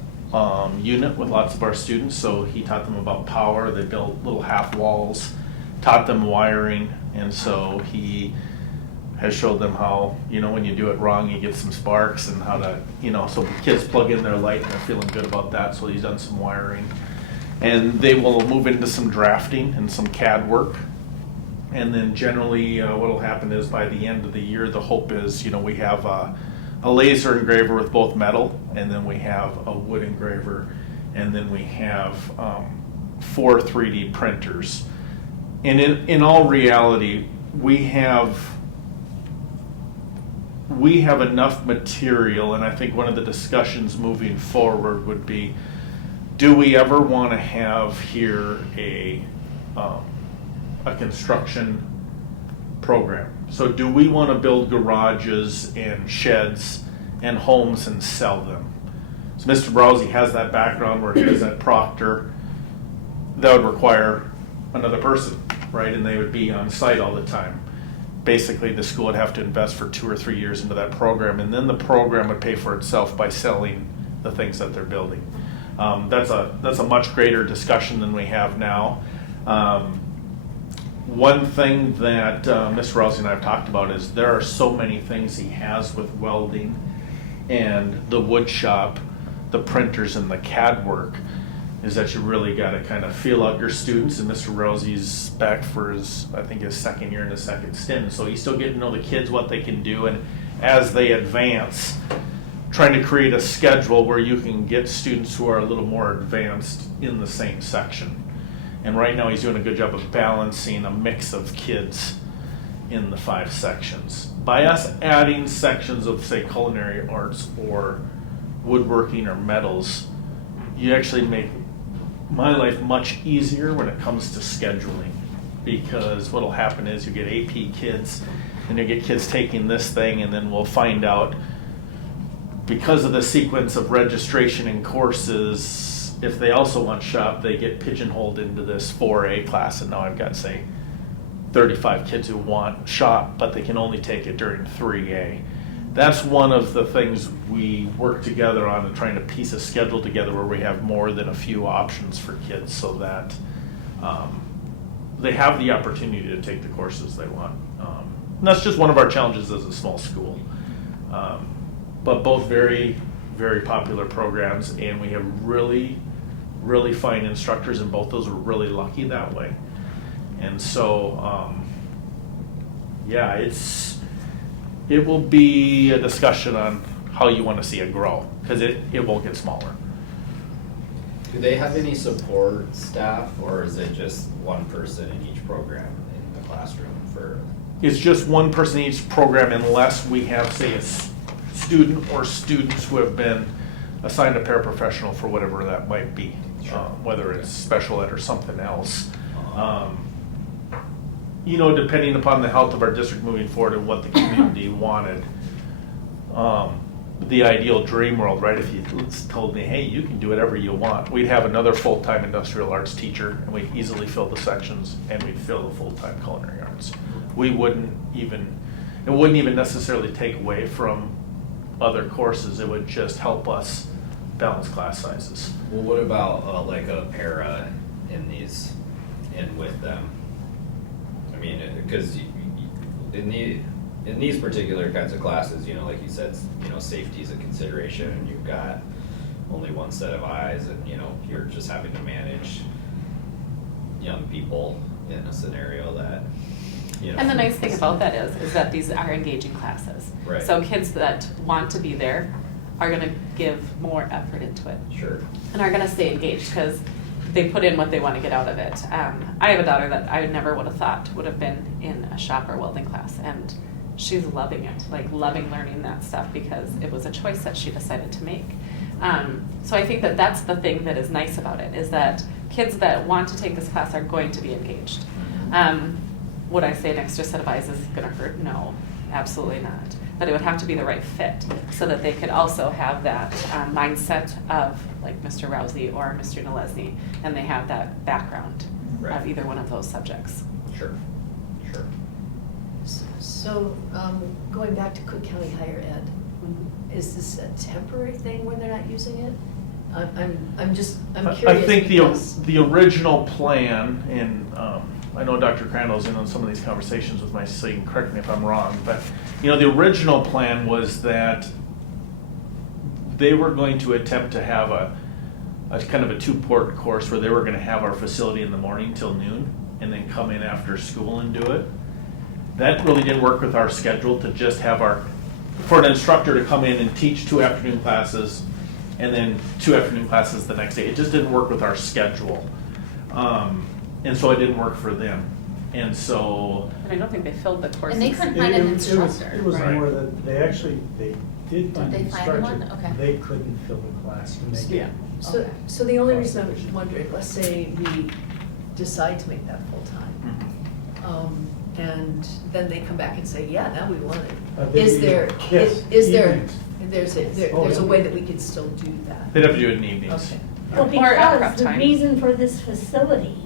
unit with lots of our students, so he taught them about power. They built little half walls, taught them wiring, and so he has showed them how, you know, when you do it wrong, you get some sparks, and how to, you know, so kids plug in their light and they're feeling good about that, so he's done some wiring. And they will move into some drafting and some CAD work. And then generally what will happen is by the end of the year, the hope is, you know, we have a laser engraver with both metal, and then we have a wood engraver, and then we have 4 3D printers. And in all reality, we have enough material, and I think one of the discussions moving forward would be, do we ever want to have here a construction program? So do we want to build garages and sheds and homes and sell them? So Mr. Browsey has that background where he was at Proctor. That would require another person, right? And they would be on site all the time. Basically, the school would have to invest for 2 or 3 years into that program, and then the program would pay for itself by selling the things that they're building. That's a much greater discussion than we have now. One thing that Ms. Rousey and I have talked about is there are so many things he has with welding and the wood shop, the printers and the CAD work, is that you really got to kind of feel out your students. And Mr. Rousey's back for his, I think, his second year in his second stint. So he's still getting to know the kids, what they can do, and as they advance, trying to create a schedule where you can get students who are a little more advanced in the same section. And right now he's doing a good job of balancing a mix of kids in the 5 sections. By us adding sections of, say, culinary arts or woodworking or metals, you actually make my life much easier when it comes to scheduling, because what'll happen is you get AP kids and you get kids taking this thing, and then we'll find out, because of the sequence of registration and courses, if they also want shop, they get pigeonholed into this 4A class, and now I've got, say, 35 kids who want shop, but they can only take it during 3A. That's one of the things we work together on, and trying to piece a schedule together where we have more than a few options for kids, so that they have the opportunity to take the courses they want. And that's just one of our challenges as a small school. But both very, very popular programs, and we have really, really fine instructors, and both those are really lucky that way. And so, yeah, it will be a discussion on how you want to see it grow, because it won't get smaller. Do they have any support staff, or is it just one person in each program in the classroom for? It's just one person in each program, unless we have, say, a student or students who have been assigned a paraprofessional for whatever that might be, Sure. Whether it's special ed or something else. You know, depending upon the health of our district moving forward and what the community wanted, the ideal dream world, right? If you told me, hey, you can do whatever you want, we'd have another full-time industrial arts teacher, and we'd easily fill the sections, and we'd fill the full-time culinary arts. It wouldn't even necessarily take away from other courses. It would just help us balance class sizes. Well, what about like a para in with them. I mean, because in these particular kinds of classes, you know, like you said, you know, safety is a consideration, and you've got only one set of eyes, and you know, you're just having to manage young people in a scenario that, you know. And the nice thing about that is that these are engaging classes. Right. So kids that want to be there are gonna give more effort into it. Sure. And are gonna stay engaged because they put in what they want to get out of it. I have a daughter that I never would have thought would have been in a shop or welding class, and she's loving it, like loving learning that stuff because it was a choice that she decided to make. So I think that that's the thing that is nice about it, is that kids that want to take this class are going to be engaged. Would I say an extra set of eyes is going to hurt? No, absolutely not. But it would have to be the right fit so that they could also have that mindset of like Mr. Rousey or Mr. Nalesny, and they have that background of either one of those subjects. Sure. So, going back to Cook County Higher Ed, is this a temporary thing where they're not using it? I'm curious. I think because the original plan, and I know Dr. Crandall's in on some of these conversations with my, so you can correct me if I'm wrong, but you know, the original plan was that they were going to attempt to have a kind of a two-port course where they were going to have our facility in the morning till noon and then come in after school and do it. That really didn't work with our schedule to just have for an instructor to come in and teach 2 afternoon classes and then 2 afternoon classes the next day. It just didn't work with our schedule. And so it didn't work for them. And so. And I don't think they filled the courses. And they couldn't find an instructor. It was Right. more that they did find Did an they find instructor. one? Okay. They couldn't fill the class to make Yeah. it. So the only reason I'm wondering, let's say we decide to make that full-time, and then they come back and say, yeah, now we want it. Is there, Yes, is there, evenings. there's a way that we could still do that? They'd have to do it in the evenings. Okay. Well, Or at prep because the time. reason for this facility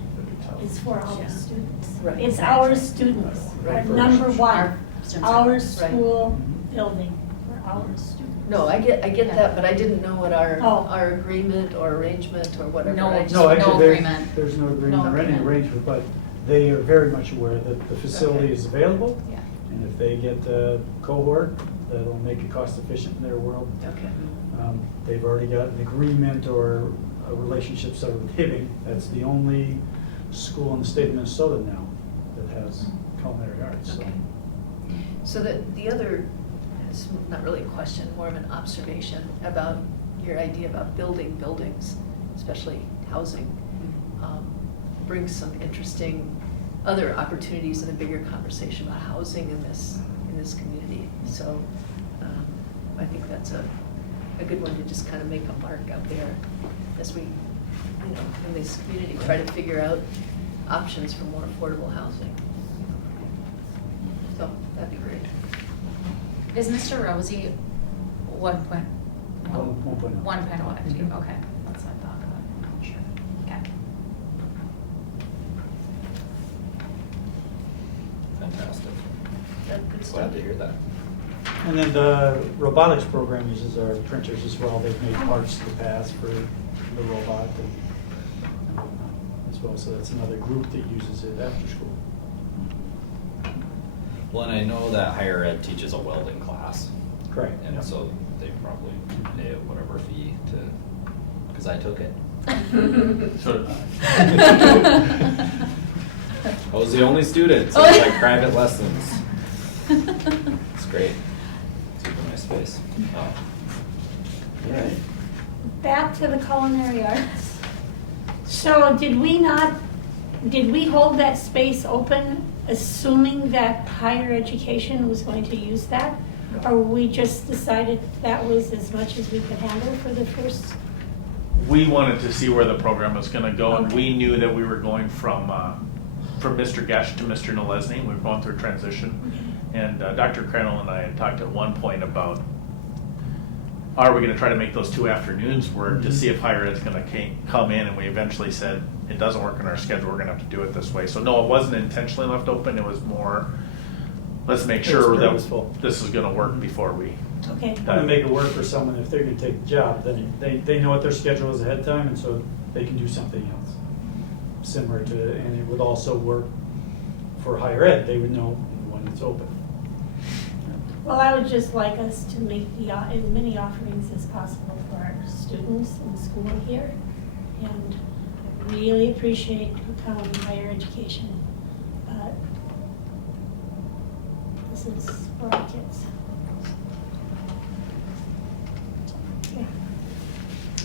is for our students. Right. It's our students, Right. our number one, Our students. our Right. school building for our students. No, I get that, but I didn't know what our Oh. agreement or arrangement or whatever. No. I just- No, actually, agreement. there's no agreement No or any agreement. arrangement, but they are very much aware that the facility Okay. is available. Yeah. And if they get a cohort that'll make it cost efficient in their world, Okay. they've already got an agreement or a relationship started with Hibbing. That's the only school in the state of Minnesota now that has culinary arts, so. Okay. So the other, it's not really a question, more of an observation about your idea about building buildings, especially housing, brings some interesting other opportunities in a bigger conversation about housing in this community. So I think that's a good one to just kind of make a mark out there as we, in this community, try to figure out options for more affordable housing. So that'd be great. Is Mr. Rosie 1.0? 1.0. 1.0 FTE, okay, that's what I thought, but I'm not sure. Okay. Fantastic. Good Glad stuff. to hear that. And then the robotics program uses our printers as well. They've made parts to pass for the robot and whatnot as well. So that's another group that uses it after school. Well, and I know that higher ed teaches a welding class, Correct. and Yep. so they probably pay whatever fee because I took it. So, I was the only student, so it's like private lessons. It's great. Super nice space. All right. Back to the culinary arts. So did we hold that space open assuming that higher education was going to use that? Or we just decided that was as much as we could handle for the first? we wanted to see where the program was gonna go, and Okay. we knew that we were going from Mr. Gesh to Mr. Nalesny. We were going through a transition. And Dr. Crandall and I had talked at one point about, are we gonna try to make those 2 afternoons work to see if higher ed's gonna come in, and we eventually said, it doesn't work in our schedule, we're gonna have to do it this way. So no, it wasn't intentionally left open, it was more, let's make It's sure that purposeful. this is gonna work before we. Okay. Kind of make it work for someone if they're gonna take the job, then they know what their schedule is ahead of time, and so they can do something else. similar to, and it would also work for higher ed. They would know when it's open. Well, I would just like us to make as many offerings as possible for our students in school here. And I really appreciate higher education, but this is for our kids. Yeah.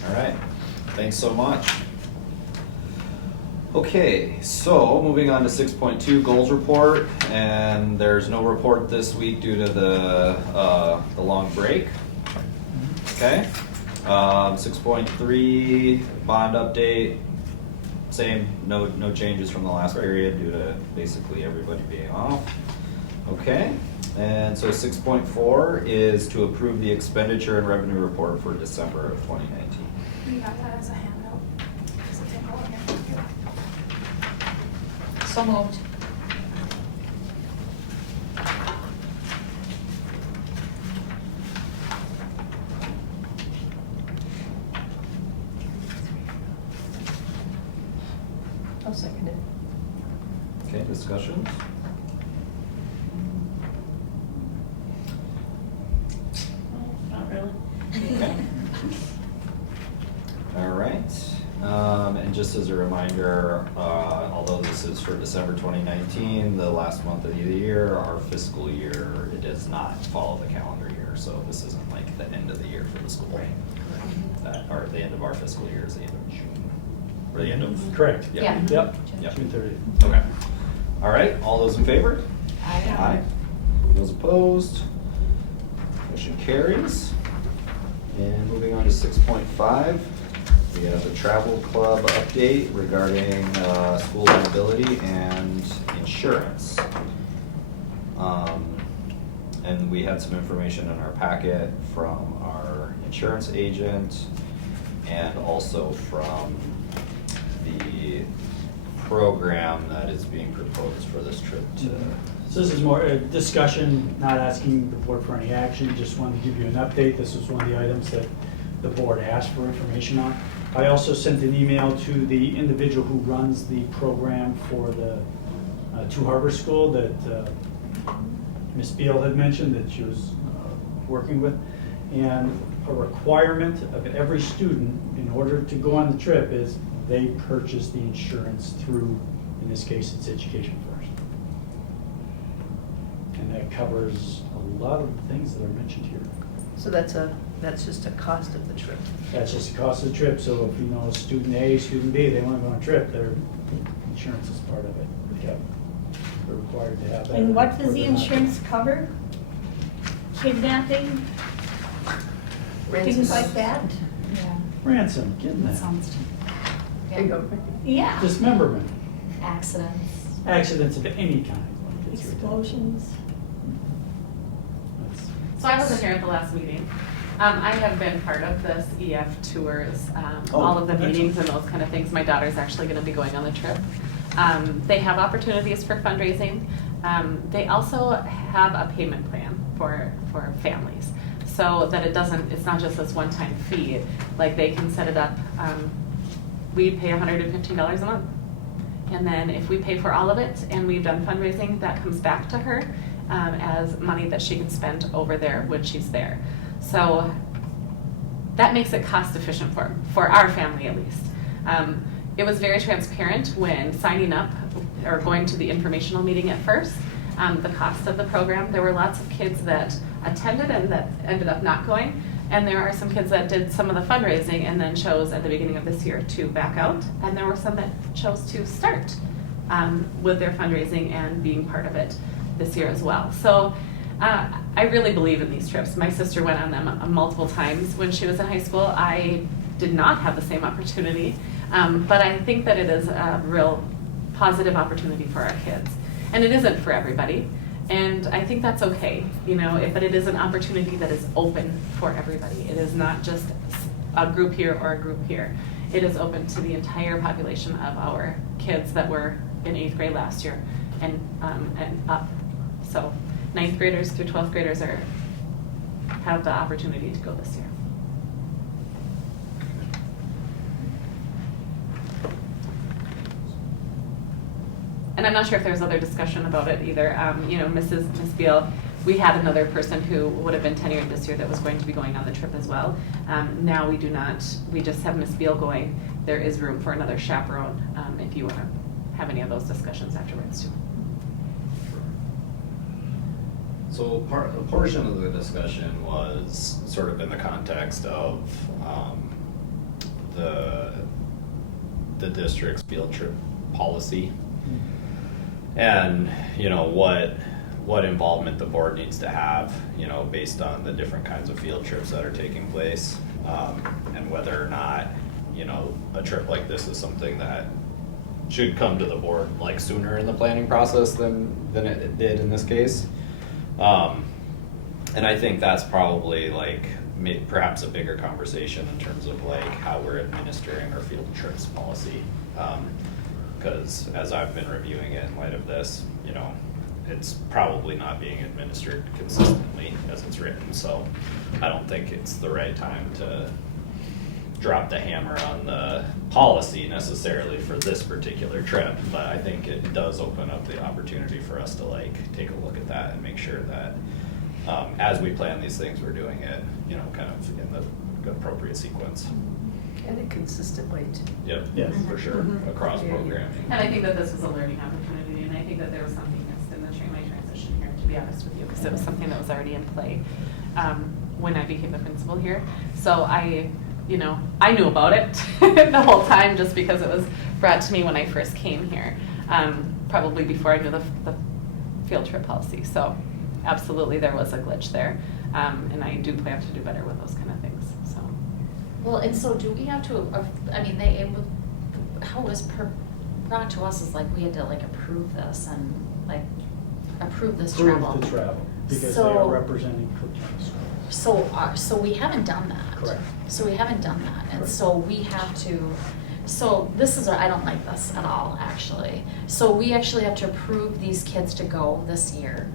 All right, thanks so much. Okay, so moving on to 6.2 goals report, and there's no report this week due to the long break. Okay, 6.3 bond update, same, no changes from the last period due to basically everybody being off. Okay, and so 6.4 is to approve the expenditure and revenue report for December of 2019. You got that as a handout. So take a look at it. So moved. I'll second it. Okay, discussions? Not really. All right, and just as a reminder, although this is for December 2019, the last month of the year, our fiscal year, it does not follow the calendar year, so this isn't like the end of the year for the school. Or the end of our fiscal year is the end of June, or the end of. Correct. Yeah. Yep, Yep. June 30th. Okay. All right, all those in favor? Aye. Those opposed? Motion carries. And moving on to 6.5, we have a travel club update regarding school liability and insurance. And we had some information in our packet from our insurance agent and also from the program that is being proposed for this trip to. So this is more a discussion, not asking the board for any action, just wanted to give you an update. This was one of the items that the board asked for information on. I also sent an email to the individual who runs the program for the Two Harbor School that Ms. Beal had mentioned that she was working with. And a requirement of every student in order to go on the trip is they purchase the insurance through, in this case, it's Education First. And that covers a lot of the things that are mentioned here. So that's just a cost of the trip. That's just the cost of the trip, so if you know student A, student B, they want to go on a trip, their insurance is part of it. Yep. They're required to have that. And what does or the they're not. insurance cover? Kidnapping, things like that? Yeah. Ransom, That kidnapping, sounds. There you go. Yeah. dismemberment, Accidents. accidents of any kind. That's what it is. Explosions. That's- So I wasn't here at the last meeting. I have been part of this EF tours, Oh, all of the excellent. meetings and those kind of things. My daughter's actually gonna be going on the trip. They have opportunities for fundraising. They also have a payment plan for families. So that it's not just this one-time fee, like they can set it up, we pay $115 a month. And then if we pay for all of it and we've done fundraising, that comes back to her as money that she can spend over there when she's there. So that makes it cost efficient for our family at least. It was very transparent when signing up or going to the informational meeting at first, the cost of the program. There were lots of kids that attended and that ended up not going. And there are some kids that did some of the fundraising and then chose at the beginning of this year to back out. And there were some that chose to start with their fundraising and being part of it this year as well. So I really believe in these trips. My sister went on them multiple times when she was in high school. I did not have the same opportunity, but I think that it is a real positive opportunity for our kids. And it isn't for everybody. And I think that's okay, but it is an opportunity that is open for everybody. It is not just a group here or a group here. It is open to the entire population of our kids that were in 8th grade last year and up. So 9th graders through 12th graders have the opportunity to go this year. and I'm not sure if there was other discussion about it either. You know, Miss Beal, we had another person who would have been tenured this year that was going to be going on the trip as well. Now we do not, we just have Miss Beal going. There is room for another chaperone if you want to have any of those discussions afterwards too. So a portion of the discussion was sort of in the context of the district's field trip policy, and you know what involvement the board needs to have, you know, based on the different kinds of field trips that are taking place, and whether or not, you know, a trip like this is something that should come to the board like sooner in the planning process than it did in this case. And I think that's probably like perhaps a bigger conversation in terms of like how we're administering our field trips policy. Because as I've been reviewing it in light of this, you know, it's probably not being administered consistently as it's written. So I don't think it's the right time to drop the hammer on the policy necessarily for this particular trip, but I think it does open up the opportunity for us to like take a look at that and make sure that as we plan these things, we're doing it, you know, kind of in the appropriate sequence. And a consistent way too. Yep, Yes. for sure, across programming. And I think that this was a learning opportunity, and I think that there was something missed in my transition here, to be honest with you, because it was something that was already in play when I became a principal here. So I knew about it the whole time just because it was brought to me when I first came here, probably before I knew the field trip policy. So absolutely there was a glitch there, and I do plan to do better with those kind of things. So. Well, and so do we have to, I mean, how it was brought to us is like we had to like approve this and like approve this travel. Approve the travel, because they So- are representing Cook County Schools. So we haven't done that. Correct. So we haven't done that, and Correct. so we have to, so this is, I don't like this at all, actually. So we actually have to approve these kids to go this year.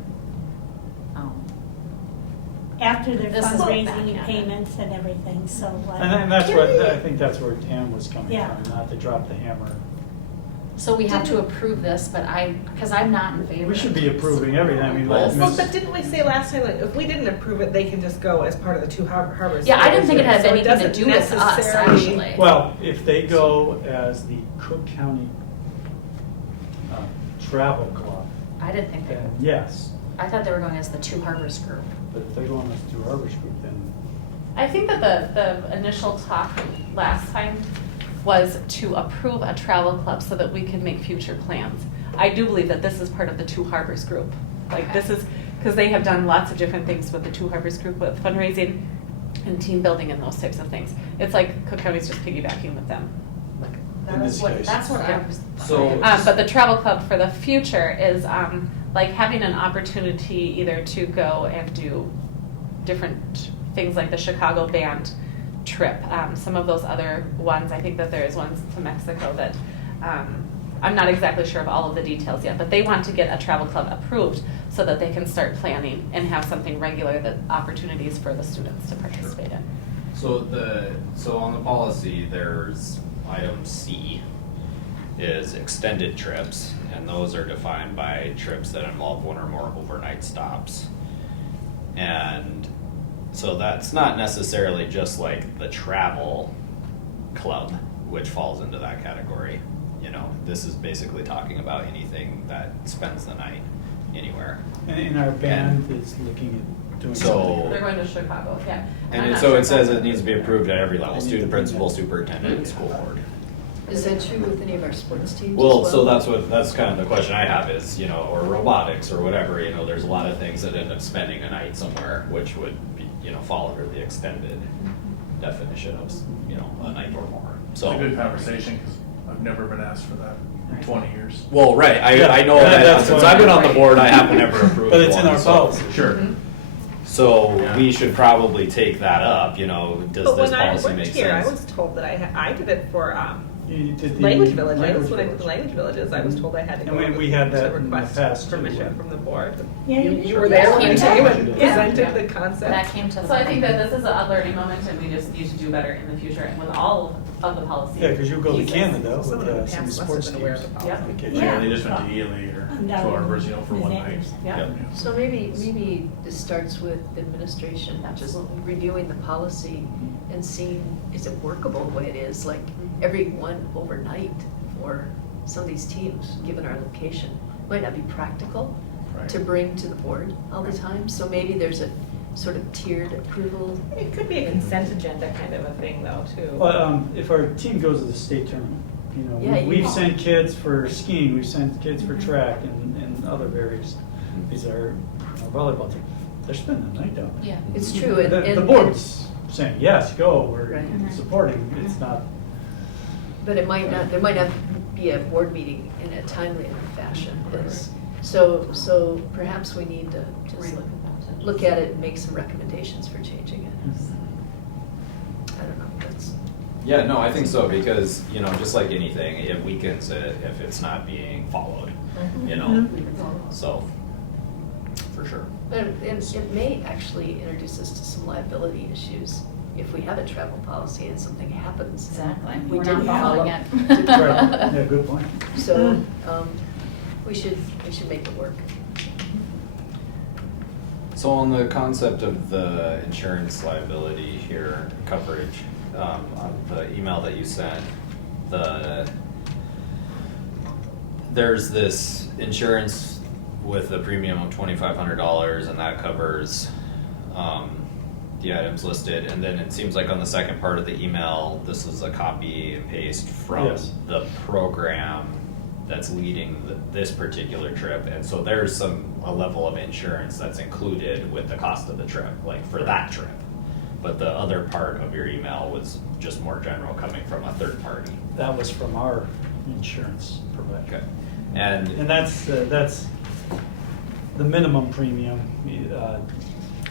After their This is fundraising back and end. payments and everything, so like. And that's what, I think that's where Tam was coming Yeah. from, not to drop the hammer. So we have to approve this, but because I'm not in favor. We should of be it. approving everything, I mean, Well, like Well, Miss. but didn't we say last time, like, if we didn't approve it, they can just go as part of the two harbors? Yeah, I didn't think it had So anything to doesn't do with us, necessarily- actually. Well, if they go as the Cook County Travel Club, I didn't think then that. yes. I thought they were going as the Two Harbors group. But if they're going as Two Harbors Group, then I think that the initial talk last time was to approve a travel club so that we can make future plans. I do believe that this is part of the Two Harbors group. Like this is, because they have done lots of different things with the Two Harbors group with fundraising and team building and those types of things. It's like Cook County's just piggybacking with them. in this case. That's what I was. So- But the travel club for the future is like having an opportunity either to go and do different things like the Chicago band trip. Some of those other ones, I think that there is ones to Mexico that I'm not exactly sure of all of the details yet, but they want to get a travel club approved so that they can start planning and have something regular, that opportunities for the students to participate in. So on the policy, there's item C is extended trips, and those are defined by trips that involve one or more overnight stops. And so that's not necessarily just like the travel club, which falls into that category. You know, this is basically talking about anything that spends the night anywhere. And our band is looking at doing So- something. They're going to Chicago, yeah. I'm And not so sure it says about- it needs to be approved at every level, They need student, to be principal, that. superintendent, and school board. Is that true with any of our sports teams as Well, so that's kind of the question I have is, you know, or robotics or whatever, you know, there's a lot of things that end up spending a night somewhere, which would be, you know, fall under the extended definition of, you know, a night or more. It's a So, good conversation, because I've never been asked for that in 20 years. well, right, Yeah, I know yeah, that that's since why- I've been on the board, I have never approved But it's in one, our so- policy. Sure. So Yeah. we should probably take that up, you know, does But this when I policy worked make here, I sense? was told that I did it for, You did the Language villages, language when I did the village. language villages, I was told I had to And go we had to that in the request past, too, permission right? from the board. Yeah, You were there when I Yeah. came and Yeah. presented the concept. That came to the. So I think that this is a learning moment and we just need to do better in the future and with all of the policies. Yeah, because you go to pieces. Canada with Someone in the some past must sports have been aware teams. of the Yep. policy. Vacation. Yeah, they just went to Ely or Florida, for one night. Yeah. Yep. So maybe this starts with administration, just Absolutely. reviewing the policy and seeing, is it workable the way it is? Like, every one overnight for some of these teams, given our location, might not be practical Right. to bring to the board all the time. So maybe there's a sort of tiered approval. It could be a consent agenda kind of a thing though, too. But if our team goes to the state tournament, you know, Yeah, you we've know. sent kids for skiing, we've sent kids for track and other various, these are volleyball team. They're spending the night down there. Yeah. It's true. and- The and- board's saying, yes, go, we're Right. supporting, it's not, But it might not, there might not be a board meeting in a timely enough fashion. So perhaps we need to just look at it and make some recommendations for changing it. I don't know, that's, Yeah, no, I think so, because, you know, just like anything, it weakens it if it's not being followed, you know, so, for sure. but it may actually introduce us to some liability issues if we have a travel policy and something happens. Exactly. We We're not didn't following follow. it. right, yeah, good point. So, we should make it work. So on the concept of the insurance liability here, coverage, on the email that you sent, there's this insurance with a premium of $2,500 and that covers, the items listed, and then it seems like on the second part of the email, this is a copy and paste from Yes. the program that's leading this particular trip, and so there's a level of insurance that's included with the cost of the trip, like for that trip. But the other part of your email was just more general, coming from a third party. That was from our insurance provider. Okay, and And that's the minimum premium.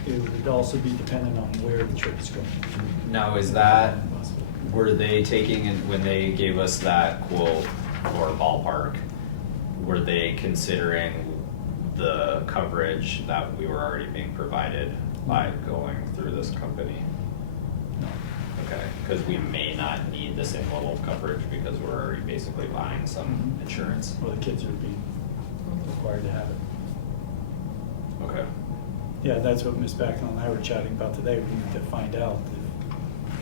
It would also be dependent on where the trip is going. now is that, were they taking, when they gave us that quote or ballpark, were they considering the coverage that we were already being provided by going through this company? No. Okay, because we may not need the same level of coverage because we're already basically buying some insurance. Well, the kids would be required to have it. Okay. Yeah, that's what Ms. Backlund and I were chatting about today. We need to find out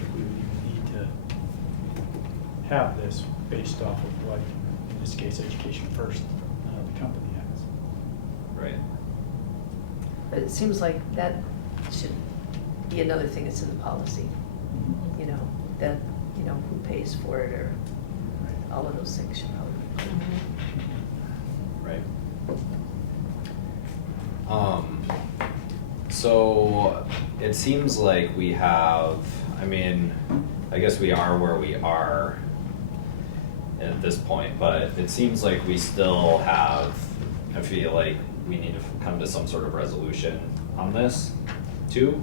if we would even need to have this based off of what, in this case, Education First, the company has. Right. But it seems like that should be another thing that's in the policy, you know, that, you know, who pays for it or all of those things should probably be. Right. So it seems like we have, I mean, I guess we are where we are at this point, but it seems like we still have, I feel like we need to come to some sort of resolution on this too,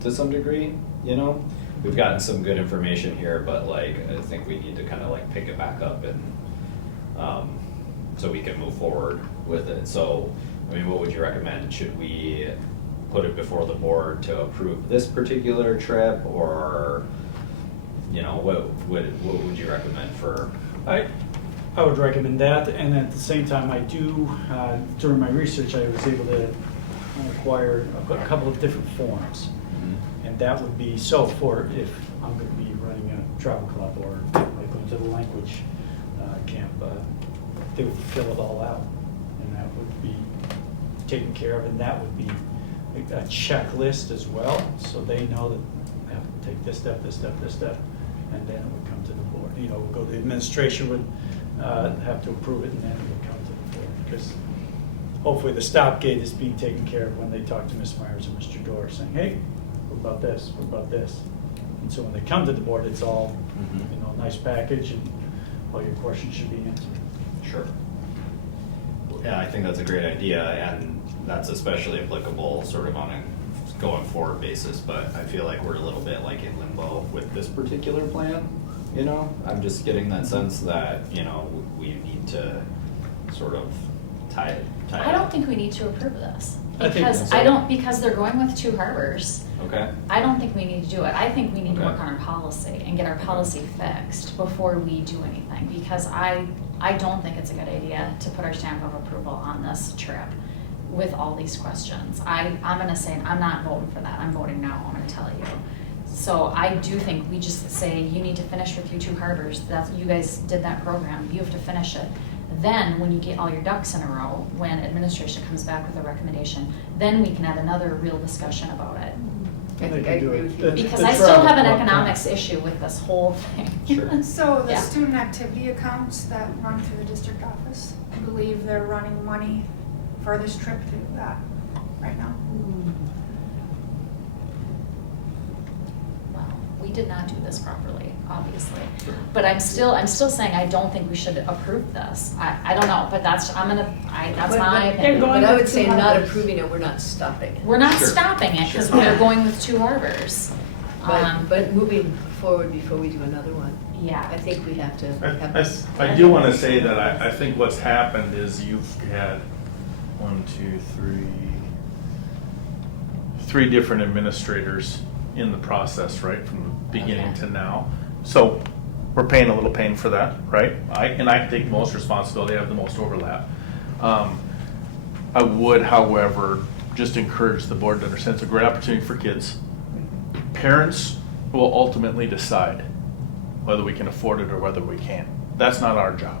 to some degree, you know? We've gotten some good information here, but like, I think we need to kind of like pick it back up and, so we can move forward with it. So, I mean, what would you recommend? Should we put it before the board to approve this particular trip, or, you know, what would you recommend for? I would recommend that, and at the same time, I do, during my research, I was able to acquire a couple of different forms. And that would be, so for if I'm going to be running a travel club or like going to the language camp, they would fill it all out. And that would be taken care of, and that would be a checklist as well, so they know that they have to take this step, this step, this step, and then it would come to the board. You know, go to the administration would have to approve it, and then it would come to the board. Because hopefully the stop gate is being taken care of when they talk to Ms. Myers and Mr. Dorr, saying, hey, what about this, what about this? And so when they come to the board, it's all, you know, a nice package, and all your questions should be answered. Sure. Yeah, I think that's a great idea, and that's especially applicable sort of on a going forward basis, but I feel like we're a little bit like in limbo with this particular plan, you know? I'm just getting that sense that, you know, we need to sort of tie it I don't up. think we need to approve this. I think Because so. because they're going with 2 harbors. Okay, I don't think we need to do it. I think we need to Okay. work on our policy and get our policy fixed before we do anything. Because I don't think it's a good idea to put our stamp of approval on this trip with all these questions. I'm gonna say, I'm not voting for that. I'm voting no, I'm gonna tell you. So I do think we just say, you need to finish with your 2 harbors. That's, you guys did that program. You have to finish it. Then, when you get all your ducks in a row, when administration comes back with a recommendation, then we can have another real discussion about it. I think I agree with you. Because The I still have an travel economics issue with this whole thing. Sure. So the Yeah. student activity accounts that run through the district office, I believe they're running money for this trip to do that right now. Well, we did not do this properly, obviously. But I'm still saying I don't think we should approve this. I don't know, but that's my opinion. going But I with would say 2 not harbors. approving it, we're not stopping it. We're not Sure. stopping it because Sure. we're going with 2 harbors. But moving forward before we do another one, Yeah. I think we have to have. I do want to say that I think what's happened is you've had 3 different administrators in the process, right, from the beginning Okay. to now. So we're paying a little pain for that, right? I take most responsibility, I have the most overlap. I would, however, just encourage the board to understand it's a great opportunity for kids. Parents will ultimately decide whether we can afford it or whether we can't. That's not our job.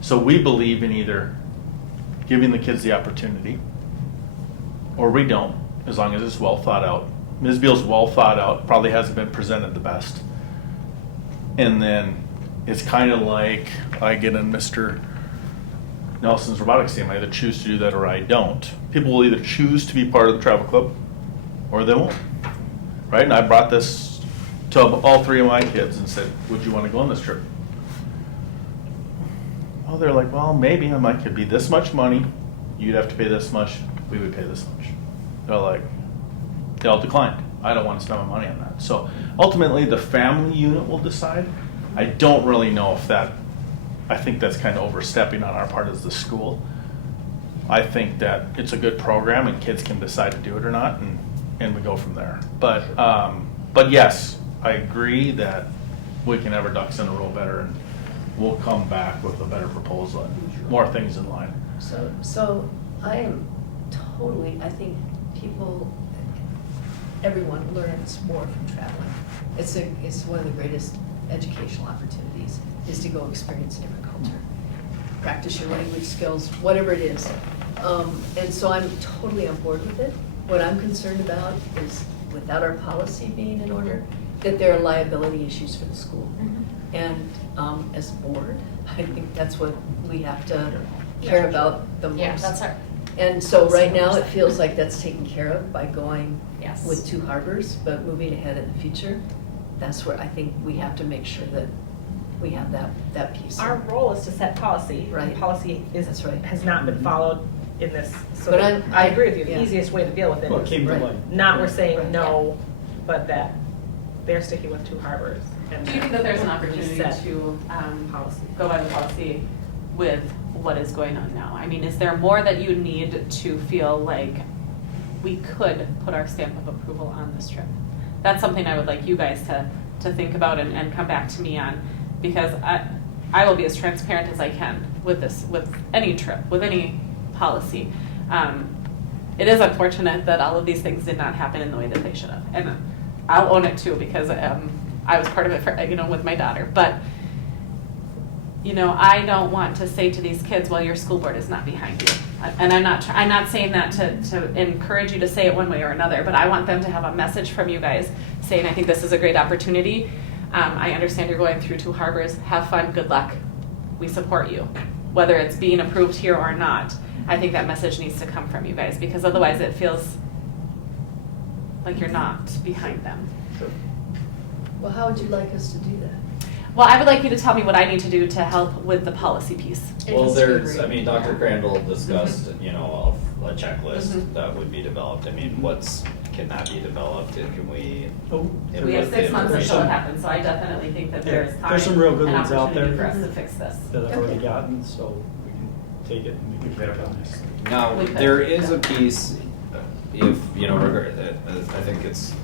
So we believe in either giving the kids the opportunity, or we don't, as long as it's well thought out. Ms. Beal's well thought out, probably hasn't been presented the best. And then it's kind of like I get in Mr. Nelson's robotics team. I either choose to do that or I don't. People will either choose to be part of the travel club or they won't. Right? And I brought this to all 3 of my kids and said, would you want to go on this trip? Well, they're like, well, maybe. I'm like, it'd be this much money. You'd have to pay this much. We would pay this much. They're like, they all declined. I don't want to spend my money on that. So ultimately, the family unit will decide. I don't really know if that, I think that's kind of overstepping on our part as the school. I think that it's a good program and kids can decide to do it or not, and we go from there. But yes, I agree that we can have our ducks in a row better, and we'll come back with a better proposal and more things in line. So I am totally, I think everyone learns more from traveling. It's one of the greatest educational opportunities, is to go experience a different culture. Practice your language skills, whatever it is. And so I'm totally on board with it. What I'm concerned about is, without our policy being in order, that there are liability issues for the school. And as a board, I think that's what we have to care about the most. Yeah, that's our, And so right now, it feels like that's taken care of by going yes. with 2 harbors, but moving ahead in the future, that's where I think we have to make sure that we have that piece. Our role is to set policy. Right. And policy That's right. has not been followed in this. So But I agree with you. yeah. The easiest way to deal with it Well, is keep the Right. light. not we're saying Right. no, but that they're sticking with 2 harbors. And Do you think that there's an opportunity set to policy? go by the policy with what is going on now? I mean, is there more that you need to feel like we could put our stamp of approval on this trip? That's something I would like you guys to think about and come back to me on, because I will be as transparent as I can with this, with any trip, with any policy. It is unfortunate that all of these things did not happen in the way that they should have, and I'll own it too, because I was part of it for, with my daughter. But I don't want to say to these kids, well, your school board is not behind you. And I'm not saying that to encourage you to say it one way or another, but I want them to have a message from you guys saying, I think this is a great opportunity. I understand you're going through 2 harbors. Have fun. Good luck. We support you. Whether it's being approved here or not, I think that message needs to come from you guys, because otherwise it feels like you're not behind them. Well, how would you like us to do that? Well, I would like you to tell me what I need to do to help with the policy piece. Well, Dr. Crandall discussed, a checklist that would be developed. I mean, what's can that be developed and can we? Oh, We have 6 months There's until it some- happens, so I definitely think that there is Yeah, time there's some real good and ones out opportunity there. for us to fix this. that I've already gotten, so we can take it and we can pick on this. Now, We could, there is yeah. a piece, if, you know, I think it's,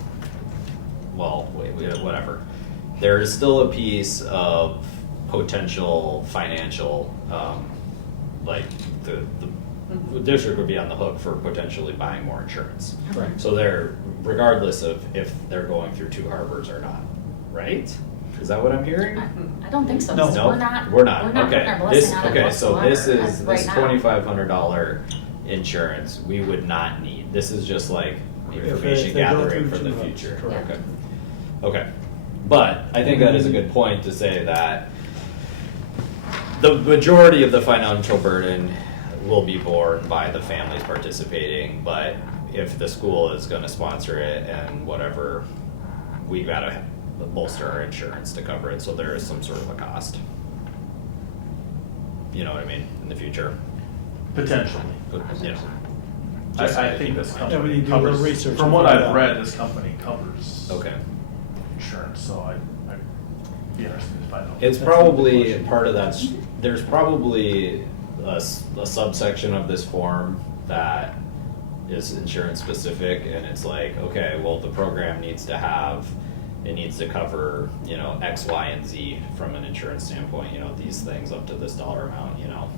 well, whatever. There is still a piece of potential financial, like the district would be on the hook for potentially buying more insurance. Right. So they're, regardless of if they're going through two harbors or not, right? Is that what I'm hearing? I don't think so, No. 'cause No, we're not okay. putting our This, blessing on it okay, so this whatsoever, is, right this now. $2,500 insurance, we would not need. This is just like information if they go gathering through for the two hubs, future. correct. Okay. Okay. But I think that is a good point to say that the majority of the financial burden will be borne by the families participating, but if the school is gonna sponsor it and whatever, we gotta bolster our insurance to cover it, so there is some sort of a cost. You know what I mean, in the future? Potentially. You know. I think this Yeah, we company need to do a little covers, research from and what find I've out. read, this company covers Okay. insurance, so I'd be interested to find out. It's That's probably a good question. part of that, there's probably a subsection of this form that is insurance specific, and it's like, okay, well, the program needs to have, it needs to cover, you know, X, Y, and Z from an insurance standpoint, you know, these things up to this dollar amount, you know.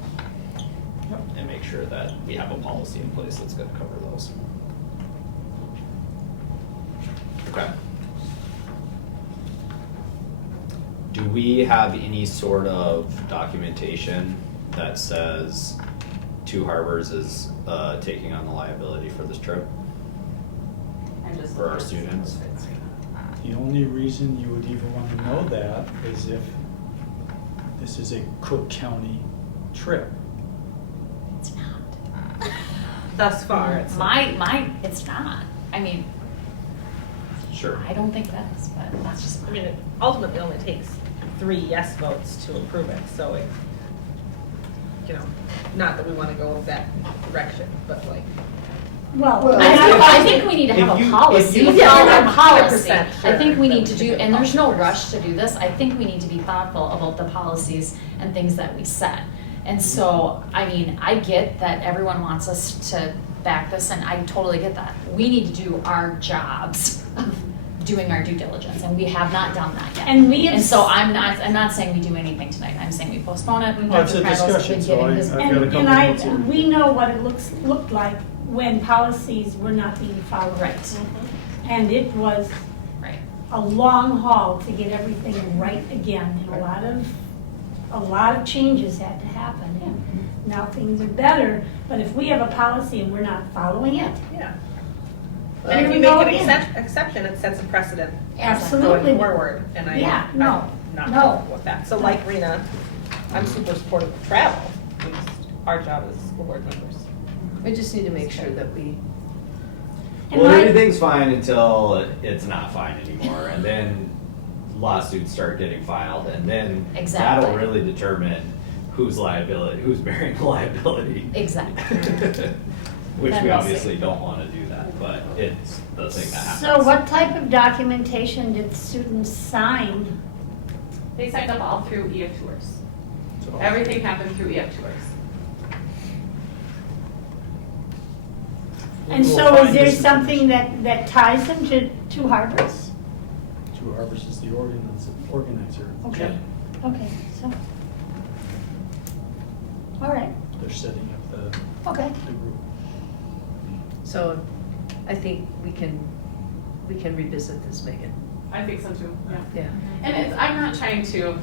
And make sure that we have a policy in place that's gonna cover those. Okay. Do we have any sort of documentation that says Two Harbors is taking on the liability for this trip? And just For our look at students? some of it. The only reason you would even want to know that is if this is a Cook County trip. It's not. Thus far, it's It's not. I mean, Sure. I don't think that is, but that's just. I mean, it ultimately only takes 3 yes votes to approve it, so it, you know, not that we want to go that direction, but like. Well, I think we need to have If you- a policy, if you- Yeah, follow I'm a policy. 100% I think we sure need to that do, we and there's no should. rush to do this, I think we need to be thoughtful about the policies and things that we set. And so, I mean, I get that everyone wants us to back this, and I totally get that. We need to do our jobs of doing our due diligence, and we have not done that yet. And we have And so I'm not saying we do anything tonight, I'm saying we postpone it. Well, it's a Dr. Crandall's discussion, been so giving I- his- I've got a couple And minutes here. we know what it looked like when policies were not being followed. Right, And it was right. a long haul to get everything right again, and a lot of changes had to happen. And now things are better, but if we have a policy and we're not following it, Yeah. There And if we you go make an again. exception, it sets a precedent absolutely. going forward, and Yeah, no, I'm not no. comfortable with that. So like Rena, I'm super supportive of travel, we just, our job as school board members. We just need to make sure that we, And Well, my- everything's fine until it's not fine anymore, and then lawsuits start getting filed, and then Exactly. that'll really determine who's bearing the liability. Exactly. Which Then we we'll obviously see. don't wanna do that, but it's the thing that happens. So what type of documentation did students sign? They signed up all through EF Tours. So- Everything happened through EF Tours. And We'll so is find there this something information. that ties them to Two Harbors? Two Harbors is the organizer. Okay, okay, so. All right, They're setting up okay. the group. so I think we can revisit this, Megan. I think so too, yeah. Yeah. And I'm not trying to,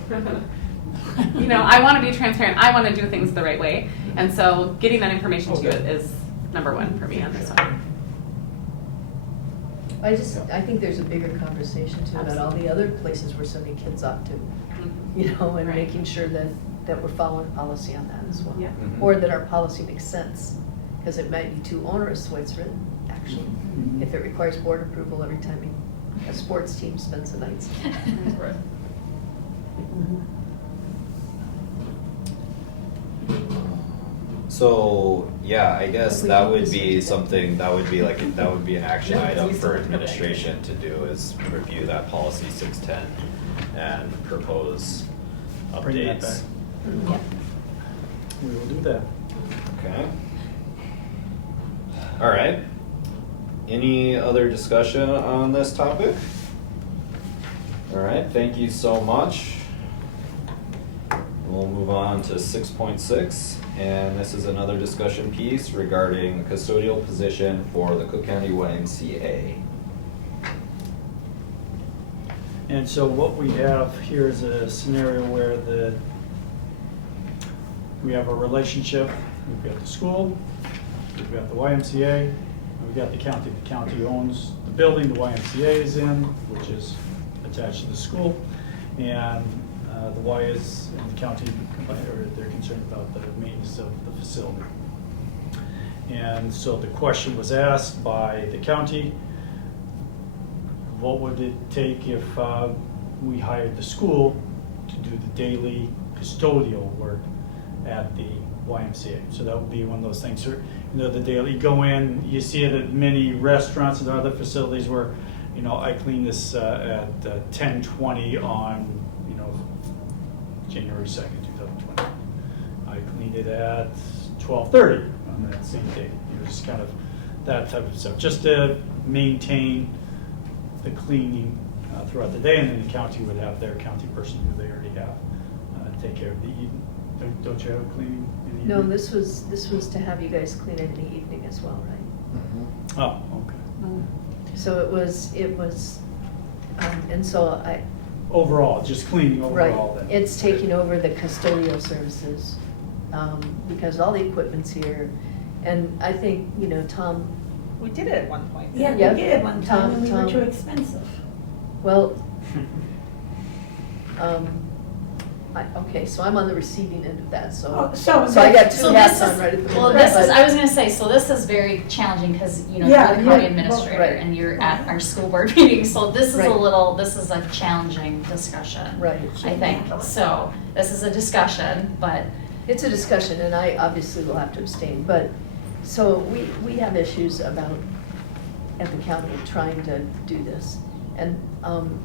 you know, I want to be transparent. I want to do things the right way. And so getting that information to you is number one for me on this one. I think there's a bigger conversation too about all the other places we're sending kids off to, you know, and Right. making sure that we're following policy on that as well. Yeah. Mhm. Or that our policy makes sense, because it might be too onerous the way it's written, actually. Mhm. If it requires board approval every time a sports team spends the night. Right. So, yeah, I guess If we that keep would this be one something, that would be like, that would be an action Yeah, item we for still have to go back. administration to do, is review that policy 610 and propose Bring that updates. Yeah. We will do that. Okay. All right. Any other discussion on this topic? All right, thank you so much. We'll move on to 6.6, and this is another discussion piece regarding custodial position for the Cook County YMCA. And so what we have here is a scenario where we have a relationship, we've got the school, we've got the YMCA, and we've got the county. The county owns the building the YMCA is in, which is attached to the school, and the Y is in the county, or they're concerned about the maintenance of the facility. And so the question was asked by the county, what would it take if we hired the school to do the daily custodial work at the YMCA? So that would be one of those things, you know, the daily, you go in, you see it at many restaurants and other facilities where, you know, I clean this at 10:20 on, you know, January 2nd, 2020. I cleaned it at 12:30 on that same day. You know, just kind of that type of stuff, just to maintain the cleaning throughout the day, and then the county would have their county person who they already have take care of the evening. Don't you have a cleaning in the No, evening? this was to have you guys clean it in the evening as well, right? Oh, okay. So it was, and so Overall, just cleaning right, overall then. it's taking over the custodial services, because all the equipment's here. And I think, you know, Tom, We did it at one point. Yeah, Yep. we did it one time and we were Tom. too expensive. well, okay, so I'm on the receiving end of that, so. Oh, so I got So two this hats is, on right at the well, moment. this is, but- I was gonna say, so this is very challenging, cause, you know, Yeah, you're the yeah, county well, administrator right. and you're at our school board meeting, so this is Right. this is a challenging discussion. Right. I think, so, this is a discussion, but, It's a discussion, and I obviously will have to abstain, but, so we have issues about, at the county, trying to do this. And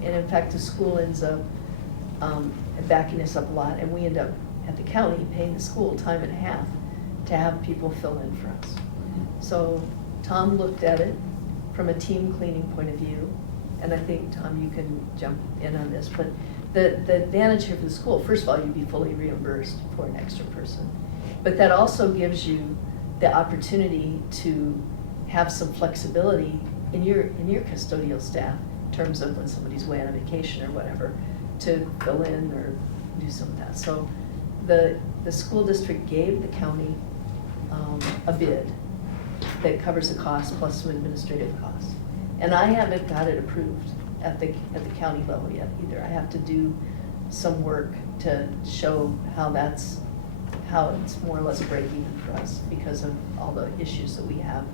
in fact, the school ends up backing us up a lot, and we end up, at the county, paying the school time and a half to have people fill in for us. So Tom looked at it from a team cleaning point of view, and I think, Tom, you can jump in on this, but the advantage here for the school, first of all, you'd be fully reimbursed for an extra person. But that also gives you the opportunity to have some flexibility in your custodial staff in terms of when somebody's away on a vacation or whatever, to fill in or do some of that. So the school district gave the county a bid that covers the cost plus some administrative costs. And I haven't got it approved at the county level yet either. I have to do some work to show how it's more or less breaking even for us because of all the issues that we have.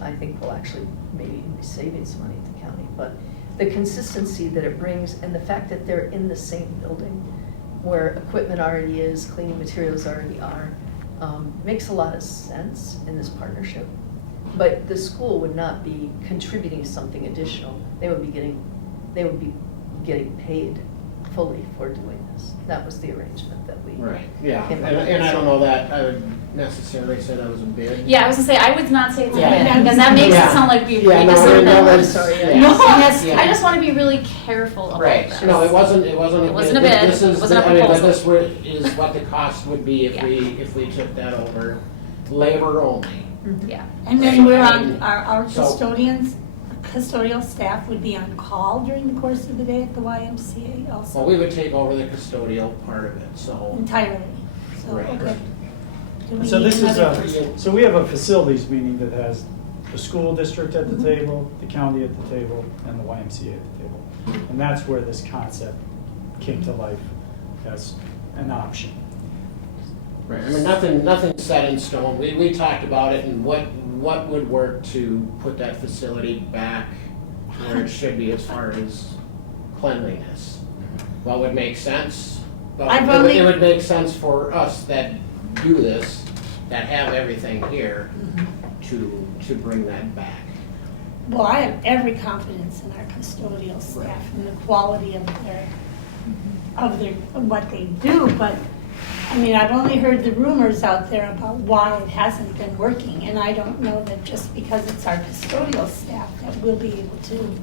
I think we'll actually maybe be saving some money at the county, but the consistency that it brings and the fact that they're in the same building where equipment already is, cleaning materials already are, makes a lot of sense in this partnership. But the school would not be contributing something additional. They would be getting paid fully for doing this. That was the arrangement that we. Right, yeah, came and up with. and I don't know that I would necessarily say that was a bid. yeah, I was gonna say, I would not say it's a Yeah. bid, because that makes it Yeah. sound like we Yeah, agreed no, to no, something. no, I'm that's- sorry, yeah. No, Yeah. I just wanna be really careful about Right, this. no, it wasn't a It bid. wasn't a bid. This It is, wasn't a I mean, but proposal. this is what the cost would be Yeah. if we took that over, labor only. Mhm. Yeah. And then we're on, And our so- custodial staff would be on call during the course of the day at the YMCA also? Well, we would take over the custodial part of it, so. Entirely, so, Right. okay. Do we So need this is another- so we have a facilities meeting that has the school district at the Mhm. table, the county at the table, and the YMCA at the table. And that's where this concept came to life as an option. Right, I mean, nothing's set in stone. We talked about it and what would work to put that facility back where it should be as far as cleanliness. What would make sense? But I've it only- would make sense for us that do this that have everything here to bring that back. Well, I have every confidence in our custodial staff and the quality of what they do, but, I mean, I've only heard the rumors out there about why it hasn't been working, and I don't know that just because it's our custodial staff that we'll be able to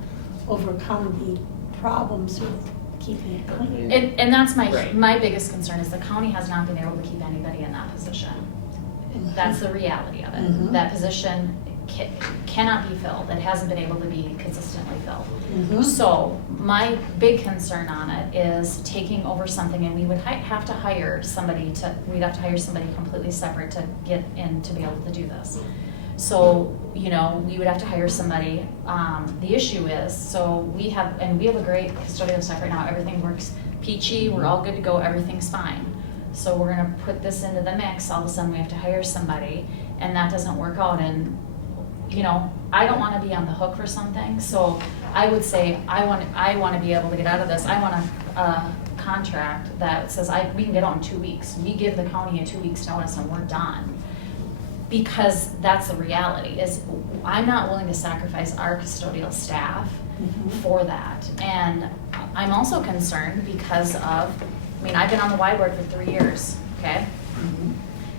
overcome the problems with keeping it clean. And that's Right. my biggest concern is the county has not been able to keep anybody in that position. That's the reality of it. Mhm. That position cannot be filled. It hasn't been able to be consistently filled. Mhm. So my big concern on it is taking over something, and we would have to hire somebody completely separate to get in to be able to do this. So, we would have to hire somebody. The issue is, we have a great custodial staff right now. Everything works peachy. We're all good to go. Everything's fine. So we're gonna put this into the mix. All of a sudden, we have to hire somebody, and that doesn't work out. And I don't want to be on the hook for something. So I would say I want to be able to get out of this. I want a contract that says we can get out in 2 weeks. We give the county a 2 weeks notice, and we're done. Because that's the reality, is I'm not willing to sacrifice our custodial staff for that. And I'm also concerned because of, I've been on the Y board for 3 years, okay?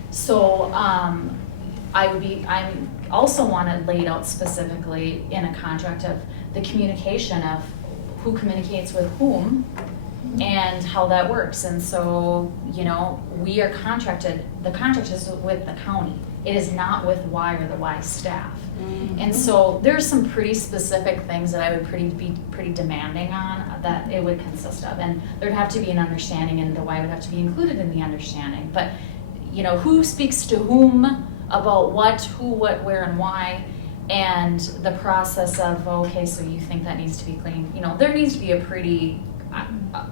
So I also want it laid out specifically in a contract of the communication of who communicates with whom and how that works. And so, we are contracted, the contract is with the county. It is not with Y or the Y staff. And so there's some pretty specific things that I would be pretty demanding on that it would consist of. And there'd have to be an understanding, and the Y would have to be included in the understanding. But, who speaks to whom about what, who, what, where, and why, and the process of, okay, so you think that needs to be clean. There needs to be a pretty,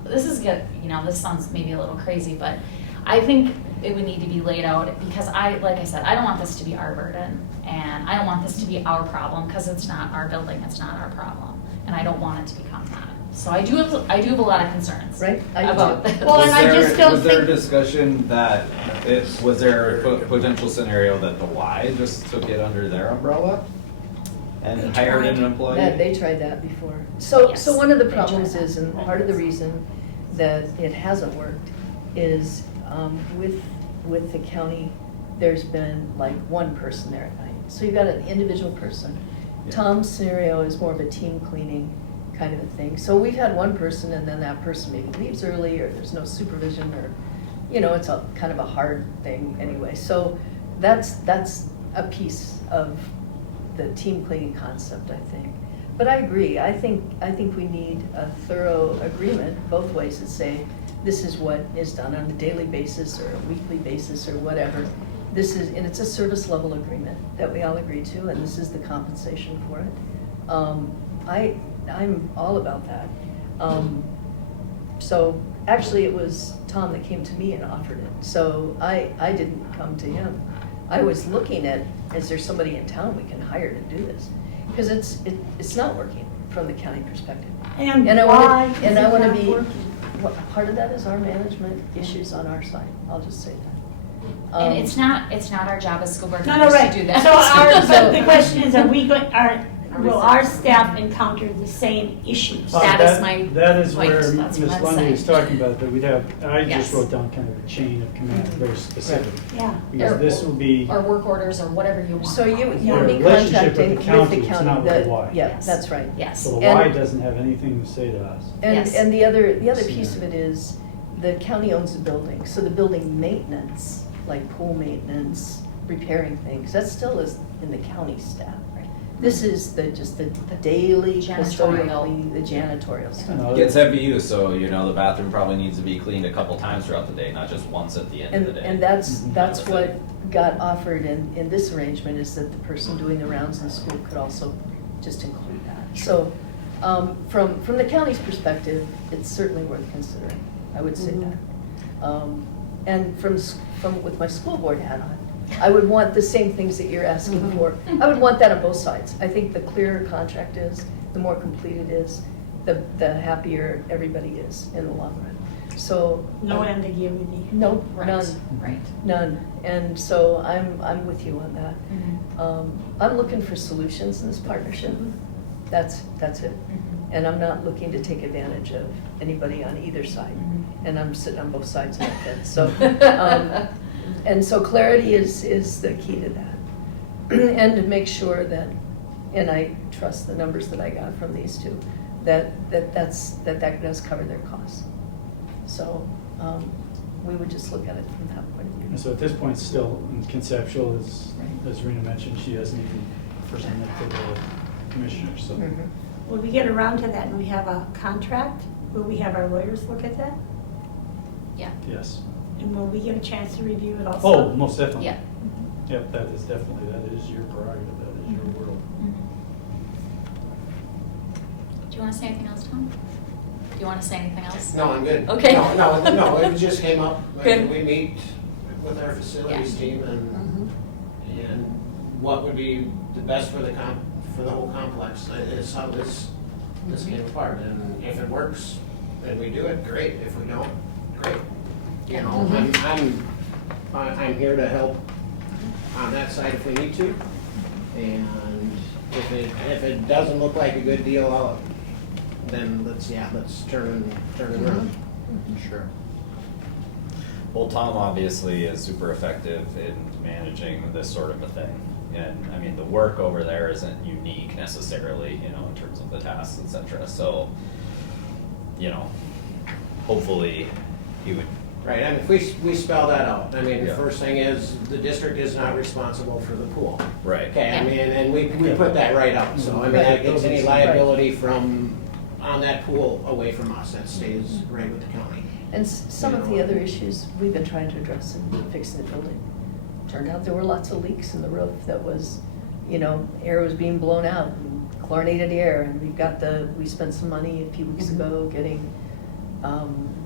this sounds maybe a little crazy, but I think it would need to be laid out, because like I said, I don't want this to be our burden, and I don't want this to be our problem, because it's not our building, it's not our problem, and I don't want it to become that. So I do have a lot of concerns. Right, I do about too. this. Well, and I just don't Was there a think, discussion that, was there a potential scenario that the Y just took it under their umbrella and They hired tried. an employee? They tried that before. So Yes, one of the they tried problems that. is, and part of the reason that it hasn't worked is with the county, there's been like one person there at night. So you've got an individual person. Yeah. Tom's scenario is more of a team cleaning kind of a thing. So we've had one person, and then that person maybe leaves early, or there's no supervision, or, it's a kind of a hard thing anyway. So that's a piece of the team cleaning concept, I think. But I agree, I think we need a thorough agreement both ways that say, this is what is done on a daily basis or a weekly basis or whatever. And it's a service level agreement that we all agree to, and this is the compensation for it. I'm all about that. So actually it was Tom that came to me and offered it. So I didn't come to him. I was looking at, is there somebody in town we can hire to do this? Because it's not working from the county perspective. and I why wanna- is and it I wanna not be- working? Part of that is our management issues on our side, I'll just say that. And it's not our job as school board No, members right. to do that. So the question is, will our staff encounter the same issues? That is my That is point. where That's Ms. what I'm Lundy is saying. talking about, that we'd have, I Yes. just wrote down kind of a chain of command, very specific. Yeah. Because this will be, Or work orders, or whatever you want. So you Yeah. would be Relationship with the contracting with county, the it's county. not with the Y. Yeah, Yes. that's right. Yes. so the And- Y doesn't have anything to say to us. Yes. And the other piece of it is, the county owns the building, so the building maintenance, like pool maintenance, repairing things, that still is in the county staff, right? This is just the daily custodial Janitorial. cleaning, the janitorial stuff. And Gets heavy use, so the bathroom probably needs to be cleaned a couple times throughout the day, not just once at the end of the day. And that's Kind of a what thing. got offered in this arrangement, is that the person doing the rounds in the school could also just include that. So, from the county's perspective, it's certainly worth considering, I would say that. And with my school board hat on, I would want the same things that you're asking for. I would want that on both sides. I think the clearer contract is, the more complete it is, the happier everybody is in the long run. So. No ambiguity. No, Right, none, right. none. And so I'm with you on that. Mhm. I'm looking for solutions in this partnership. That's it. Mhm. And I'm not looking to take advantage of anybody on either side. Mhm. And I'm sitting on both sides of that fence. So, and so clarity is the key to that. And to make sure that, and I trust the numbers that I got from these two, that does cover their costs. So, we would just look at it from that point of view. And so at this point, still conceptual, as Rena mentioned, she hasn't even presented to the commissioners, so. Mhm. When we get around to that and we have a contract, will we have our lawyers look at that? Yeah. Yes. And will we get a chance to review it also? Oh, most definitely. Yeah. Yep, that is definitely, that is your prerogative, that is your world. Mhm. Do you want to say anything else, Tom? Do you want to say anything else? No, I'm good. Okay. No, it just came up. Good. We meet with our facilities team and what would be the best for the whole complex. Is how this came apart. And if it works, then we do it, great. If we don't, great. You know, I'm here to help on that side if we need to. And if it doesn't look like a good deal, then let's turn it around. Sure. Well, Tom obviously is super effective in managing this sort of a thing. And I mean, the work over there isn't unique necessarily, you know, in terms of the tasks, et cetera. So, you know, hopefully he would. Right, I mean, if we spell that out, I mean, the Yeah. first thing is, the district is not responsible for the pool. Right. Okay, I mean, and we put that right out, so I mean, that gets any liability on that pool away from us, that stays right with the county. And some of the other issues we've been trying to address in fixing the building. Turned out there were lots of leaks in the roof that was, you know, air was being blown out, and chlorinated air, and we spent some money a few weeks ago getting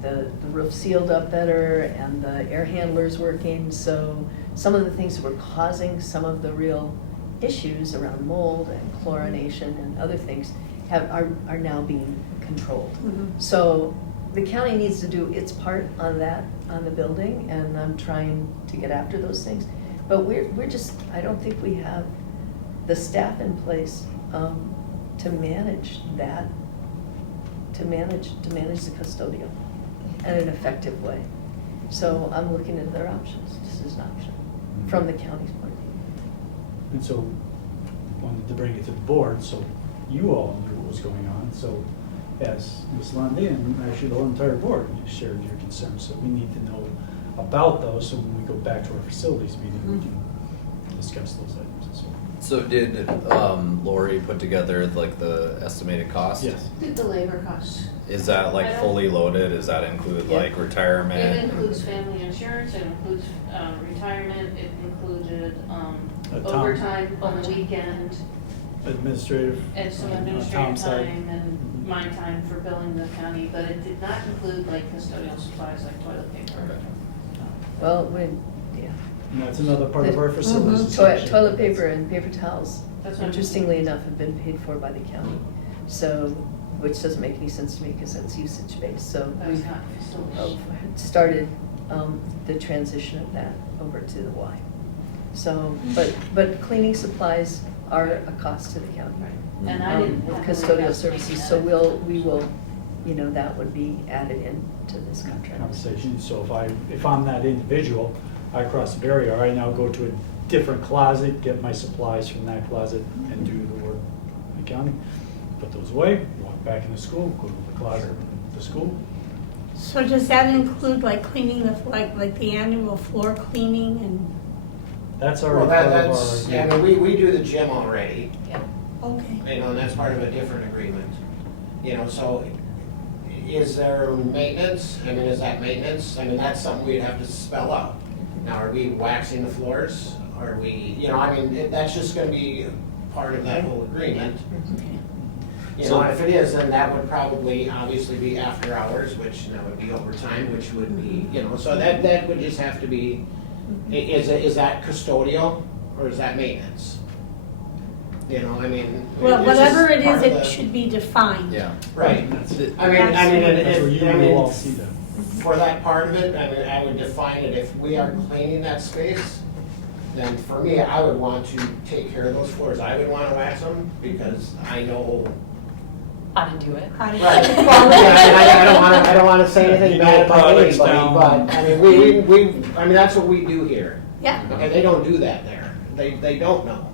the roof sealed up better and the air handlers working. So some of the things that were causing some of the real issues around mold and chlorination and other things are now being controlled. So the county needs to do its part on that, on the building, and I'm trying to get after those things. But we're just, I don't think we have the staff in place to manage that, to manage the custodial in an effective way. So I'm looking at other options, just as an option, from the county's point of view. And so, wanted to bring it to the board, so you all knew what was going on. So as Ms. Lundy and actually the whole entire board shared your concerns, so we need to know about those, so when we go back to our facilities meeting, we can discuss those items and so on. So did Lori put together like the estimated cost? Yes. Did the labor costs. Is that like fully loaded? Does that include like It retirement? includes family insurance, it includes retirement, it included Time. overtime on the weekend, Administrative. and some town administrative side. time and my time for billing the county, but it did not include like custodial supplies like toilet paper. Okay. Well, yeah. And that's another part of our facilities. Toilet paper and paper towels, That's what I'm- interestingly enough, have been paid for by the county. So, which doesn't make any sense to me because that's usage-based, so That was we've not facilities. started the transition of that over to the Y. So, but cleaning supplies are a cost to the county. And I didn't have to Custodial invest services, in so that. we will, you know, that would be added into this contract. Conversation, so if I'm that individual, I cross the barrier, I now go to a different closet, get my supplies from that closet and do the work in the county. Put those away, walk back into school, go to the closet at the school. So does that include like cleaning like the annual floor cleaning and, That's Well, already part of that's, our. yeah, I mean, we do the gym already, okay. you know, and that's part of a different agreement. You know, so is there maintenance? I mean, is that maintenance? I mean, that's something we'd have to spell out. Now, are we waxing the floors? Are we, you know, I mean, that's just gonna be part of that whole agreement. You know, and if it is, then that would probably obviously be after hours, which that would be overtime, which would be, you know, so that would just have to be, is that custodial or is that maintenance? You know, I mean. Well, it's just whatever it part is, of it the- should be defined. Yeah. Right. That's it. I mean, That's where you will all see that. for that part of it, I mean, I would define it, if we are cleaning that space, then for me, I would want to take care of those floors. I would want to wax them because I know. How to do it. How to- Right. Well, yeah, I don't want to say anything You know bad about products anybody, down. but, I mean, I mean, that's what we do here. Yeah. Okay, they don't do that there. They don't know.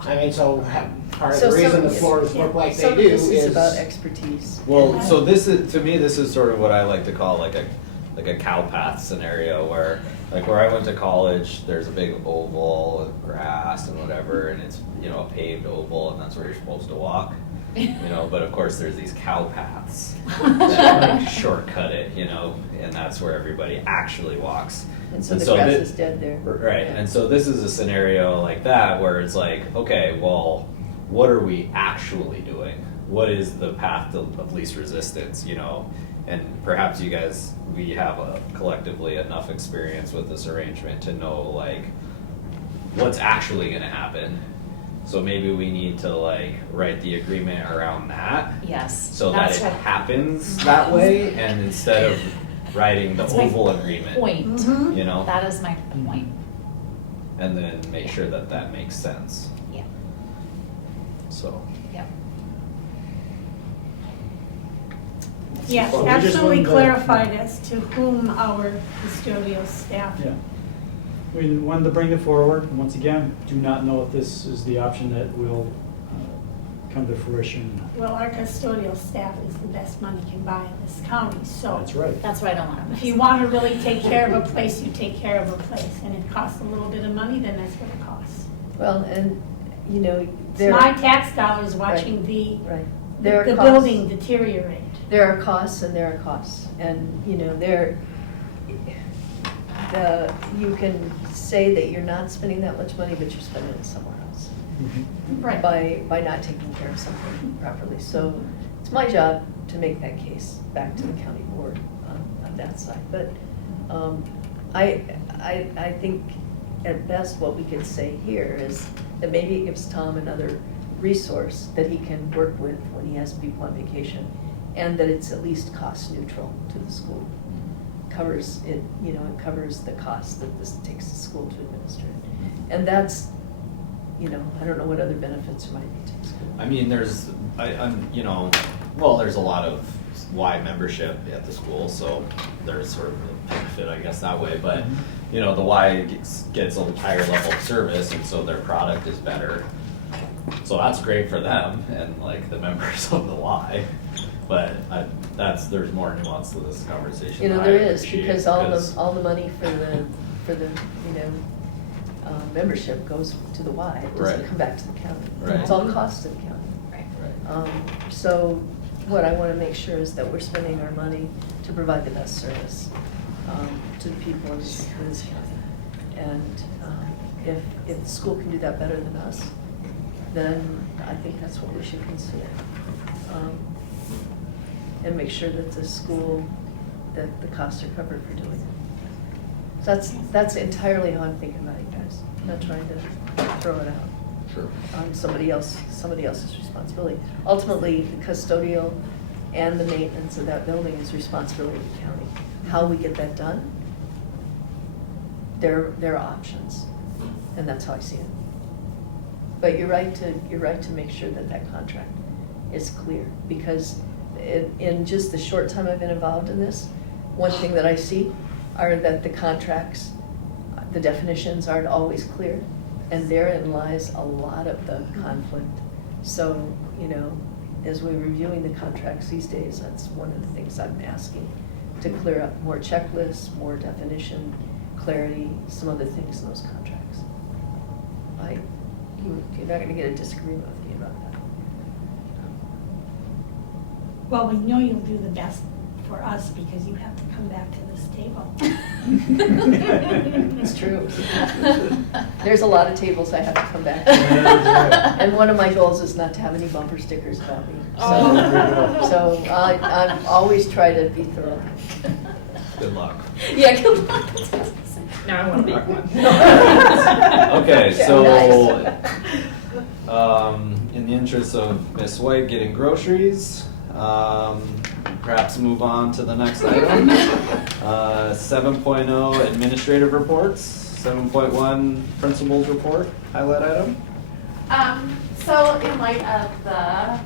I mean, so part of So the reason the some- floors look like they Some do of this is is. about expertise. Well, so this is, to me, this is sort of what I like to call like a cow path scenario where, like where I went to college, there's a big oval with grass and whatever, and it's, you know, a paved oval, and that's where you're supposed to walk. You know, but of course there's these cow paths that like shortcut it, you know, and that's where everybody actually walks. And so the grass thi- is dead there. Right, Yeah. and so this is a scenario like that where it's like, okay, well, what are we actually doing? What is the path of least resistance, you know? And perhaps you guys, we have collectively enough experience with this arrangement to know like what's actually gonna happen. So maybe we need to like write the agreement around that Yes. so that that's it what- happens that way, and instead of writing the That's my oval agreement, Point. Mhm. you know? That is my point. And then make sure that that makes sense. Yeah. So, Yeah. Yes, Well, we just absolutely wanted to- clarified as to whom our custodial staff. Yeah. We wanted to bring it forward, and once again, do not know if this is the option that will come to fruition. Well, our custodial staff is the best money can buy in this county, so. That's right. That's what I don't want to miss. If you want to really take care of a place, you take care of a place, and it costs a little bit of money, then that's what it costs. Well, and, you know, It's there. my tax dollars watching Right. There are the costs. building deteriorate. There are costs and there are costs, and, you know, you can say that you're not spending that much money, but you're spending it somewhere else. Mhm. Right. By not taking care of something properly. So it's my job to make that case back to the county board on that side. But I think at best what we can say here is that maybe it gives Tom another resource that he can work with when he has people on vacation, and that it's at least cost neutral to the school. Covers it, you know, it covers the cost that this takes the school to administer it. And that's, you know, I don't know what other benefits there might be to the school. I mean, I'm, you know, well, there's a lot of Y membership at the school, so there's sort of a benefit, I guess, that way. But, you know, the Y gets a higher level of service, and so their product is better. So that's great for them and like the members of the Y. But there's more nuance to this conversation. You know, that there I is, appreciate, because all the money for the, you know, membership goes to the Y. It doesn't Right. come back to the county. Right. It's all cost to the county. Right. Right. So what I want to make sure is that we're spending our money to provide the best service to the people in this county. And if the school can do that better than us, then I think that's what we should consider. And make sure that the school, that the costs are covered for doing it. So that's entirely how I'm thinking about it, guys. I'm not trying to throw it out Sure. on somebody else's responsibility. Ultimately, the custodial and the maintenance of that building is responsibility of the county. How we get that done, there are options, and that's how I see it. But you're right to make sure that that contract is clear, because in just the short time I've been involved in this, one thing that I see are that the contracts, the definitions aren't always clear, and therein lies a lot of the conflict. So, you know, as we're reviewing the contracts these days, that's one of the things I'm asking, to clear up more checklists, more definition, clarity, some other things in those contracts. You're not gonna get a disagreement with me about that. Well, we know you'll do the best for us because you have to come back to this table. It's true. There's a lot of tables I have to come back to. Yeah. And one of my goals is not to have any bumper stickers about me. Oh. So I'm always try to be thorough. Good luck. Yeah, good luck. Now I want to be one. Okay, Yeah, so, in the interest of Miss White getting groceries, Perhaps move on to the next item. 7.0 administrative reports, 7.1 principals report, highlight item. So in light of the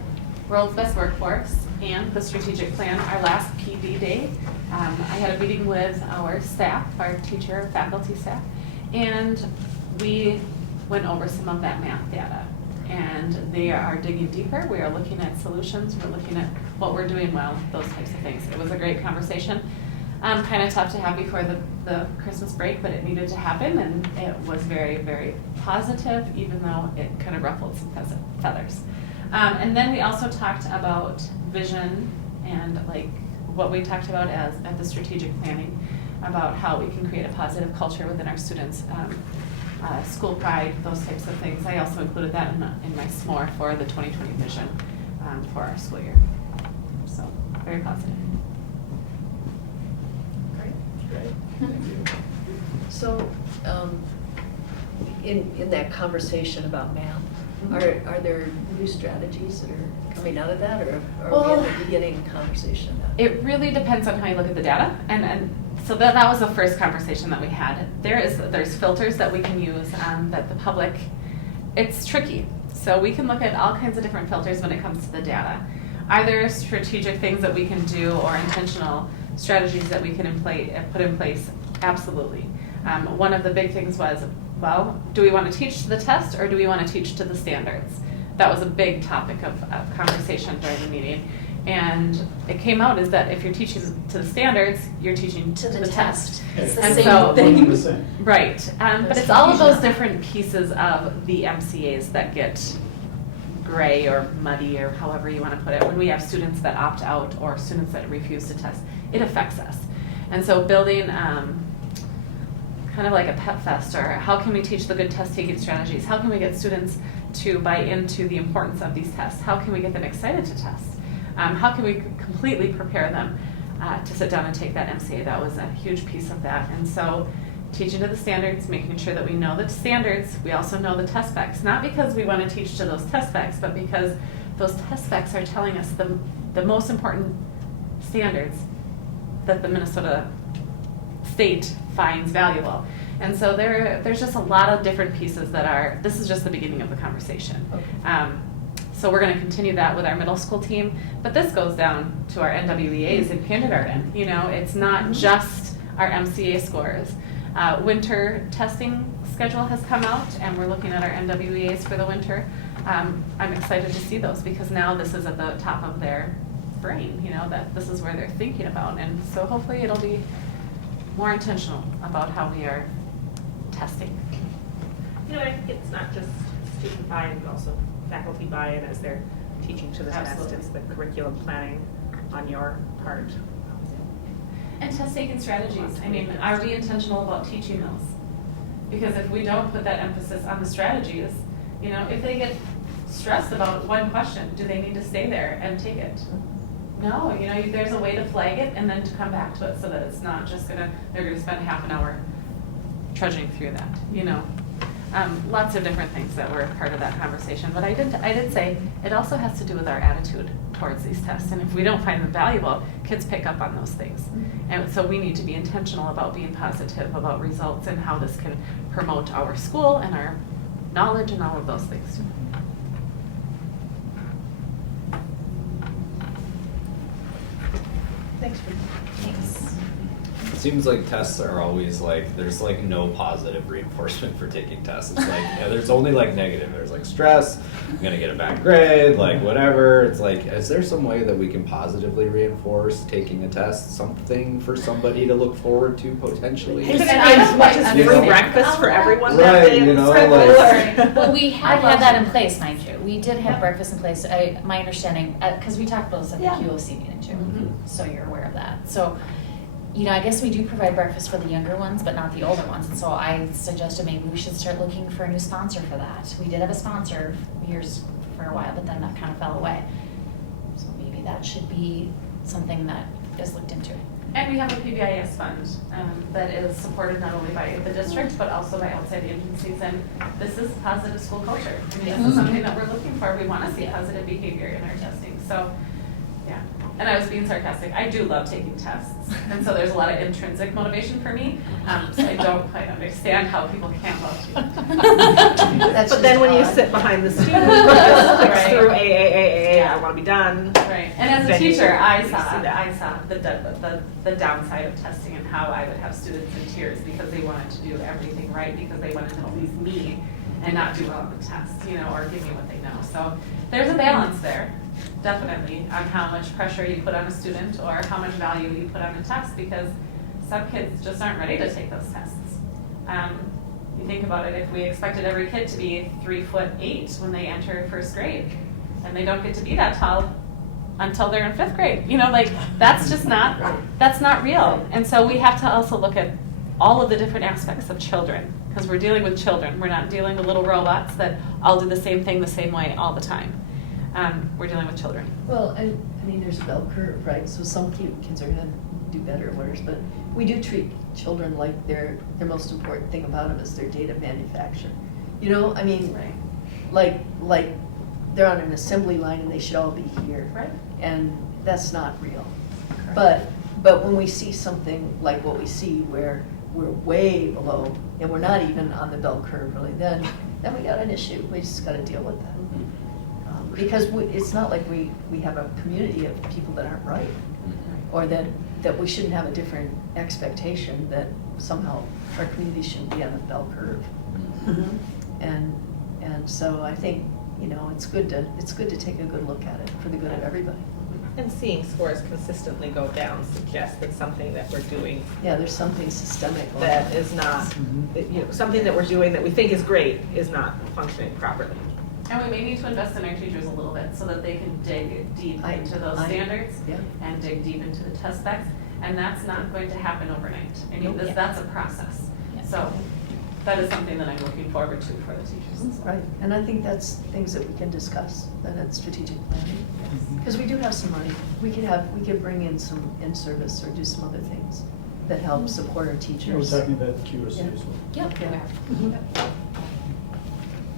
World's Best Workforce and the strategic plan, our last PD day, I had a meeting with our staff, our teacher, faculty staff, and we went over some of that math data. And they are digging deeper. We are looking at solutions. We're looking at what we're doing well, those types of things. It was a great conversation. Kind of tough to have before the Christmas break, but it needed to happen, and it was very, very positive, even though it kind of ruffled some feathers. And then we also talked about vision and like what we talked about at the strategic planning, about how we can create a positive culture within our students. School pride, those types of things. I also included that in my SMORE for the 2020 vision for our school year. So, very positive. So, in that conversation about math, are there new strategies that are coming out of that, or are we in the beginning conversation of that? It really depends on how you look at the data, and so that was the first conversation that we had. There's filters that we can use that the public, it's tricky. So we can look at all kinds of different filters when it comes to the data. Are there strategic things that we can do or intentional strategies that we can put in place? Absolutely. One of the big things was, well, do we want to teach to the test or do we want to teach to the standards? That was a big topic of conversation during the meeting. And it came out is that if you're teaching to the standards, you're teaching to the test. It's the And same so- thing. The same. Right, but it's all of those different pieces of the MCAs that get gray or muddy or however you want to put it. When we have students that opt out or students that refuse to test, it affects us. And so building kind of like a pep fest, or how can we teach the good test taking strategies? How can we get students to buy into the importance of these tests? How can we get them excited to test? How can we completely prepare them to sit down and take that MCA? That was a huge piece of that. And so teaching to the standards, making sure that we know the standards, we also know the test specs, not because we want to teach to those test specs, but because those test specs are telling us the most important standards that the Minnesota state finds valuable. And so there's just a lot of different pieces this is just the beginning of the conversation. Okay. So we're going to continue that with our middle school team, but this goes down to our NWEAs in kindergarten. You know, it's not just our MCA scores. Winter testing schedule has come out, and we're looking at our NWEAs for the winter. I'm excited to see those because now this is at the top of their brain, you know, that this is where they're thinking about. And so hopefully it'll be more intentional about how we are testing. You know, I think it's not just student buy-in, but also faculty buy-in as they're teaching to the test. Absolutely. It's the curriculum planning on your part. And test taking strategies. I mean, are we intentional about teaching those? Because if we don't put that emphasis on the strategies, you know, if they get stressed about one question, do they need to stay there and take it? No, you know, there's a way to flag it and then to come back to it so that it's not just they're gonna spend half an hour trudging through that, you know. Lots of different things that were part of that conversation, but I did say it also has to do with our attitude towards these tests, and if we don't find them valuable, kids pick up on those things. And so we need to be intentional about being positive about results and how this can promote our school and our knowledge and all of those things. Thanks for Thanks. It seems like tests are always like, there's like no positive reinforcement for taking tests. It's like, yeah, there's only like negative. There's like stress, I'm gonna get a bad grade, like whatever. It's like, is there some way that we can positively reinforce taking a test, something for somebody to look forward to potentially? Could it be as much as free breakfast for everyone that Right, day? you know, Right. like- Well, we had had that in place, mind you. We did have breakfast in place. My understanding, because we talked about this at the Yeah. QOC meeting too, Mhm. so you're aware of that. So, you know, I guess we do provide breakfast for the younger ones, but not the older ones. And so I suggested maybe we should start looking for a new sponsor for that. We did have a sponsor years for a while, but then that kind of fell away. So maybe that should be something that is looked into. And we have a PBIS fund that is supported not only by the district, but also by outside agencies. And this is positive school culture. I mean, this is something that we're looking for. We want to see positive behavior in our testing. So, yeah, And I was being sarcastic. I do love taking tests, and so there's a lot of intrinsic motivation for me. So I don't quite understand how people can't love to. That's But then just when you odd. sit behind the student, who just clicks Right. through I Yeah. want to be done. Right, and as a Then you- teacher, I you saw see that. the downside of testing and how I would have students in tears because they wanted to do everything right because they wanted to please me and not do well on the test, you know, or give me what they know. So there's a balance there, definitely, on how much pressure you put on a student or how much value you put on a test because some kids just aren't ready to take those tests. You think about it, if we expected every kid to be 3'8" when they enter first grade, and they don't get to be that tall until they're in 5th grade. You know, like, that's just not, that's not real. And so we have to also look at all of the different aspects of children, because we're dealing with children. We're not dealing with little robots that all do the same thing the same way all the time. We're dealing with children. Well, I mean, there's a bell curve, right? So some kids are gonna do better and worse, but we do treat children like their most important thing about them is their date of manufacture. You know, I mean, Right. like they're on an assembly line and they should all be here. Right. And that's not real. But when we see something like what we see where we're way below and we're not even on the bell curve really, then we got an issue. We just gotta deal with that. Because it's not like we have a community of people that aren't right, or that we shouldn't have a different expectation that somehow our community shouldn't be on a bell curve. And so I think, you know, it's good to take a good look at it for the good of everybody. And seeing scores consistently go down suggests that something that we're doing Yeah, there's something systemic going that on. is not, you know, something that we're doing that we think is great is not functioning properly. And we may need to invest in our teachers a little bit so that they can dig deep into those standards Yeah. and dig deep into the test specs. And that's not going to happen overnight. I mean, Nope. that's a process. So that is something that I'm looking forward to for the teachers as well. Right, and I think that's things that we can discuss then at strategic planning. Because we do have some money. We could bring in some in-service or do some other things that help support our We're teachers. talking about the QRC Yeah. as well. Yep. Yeah.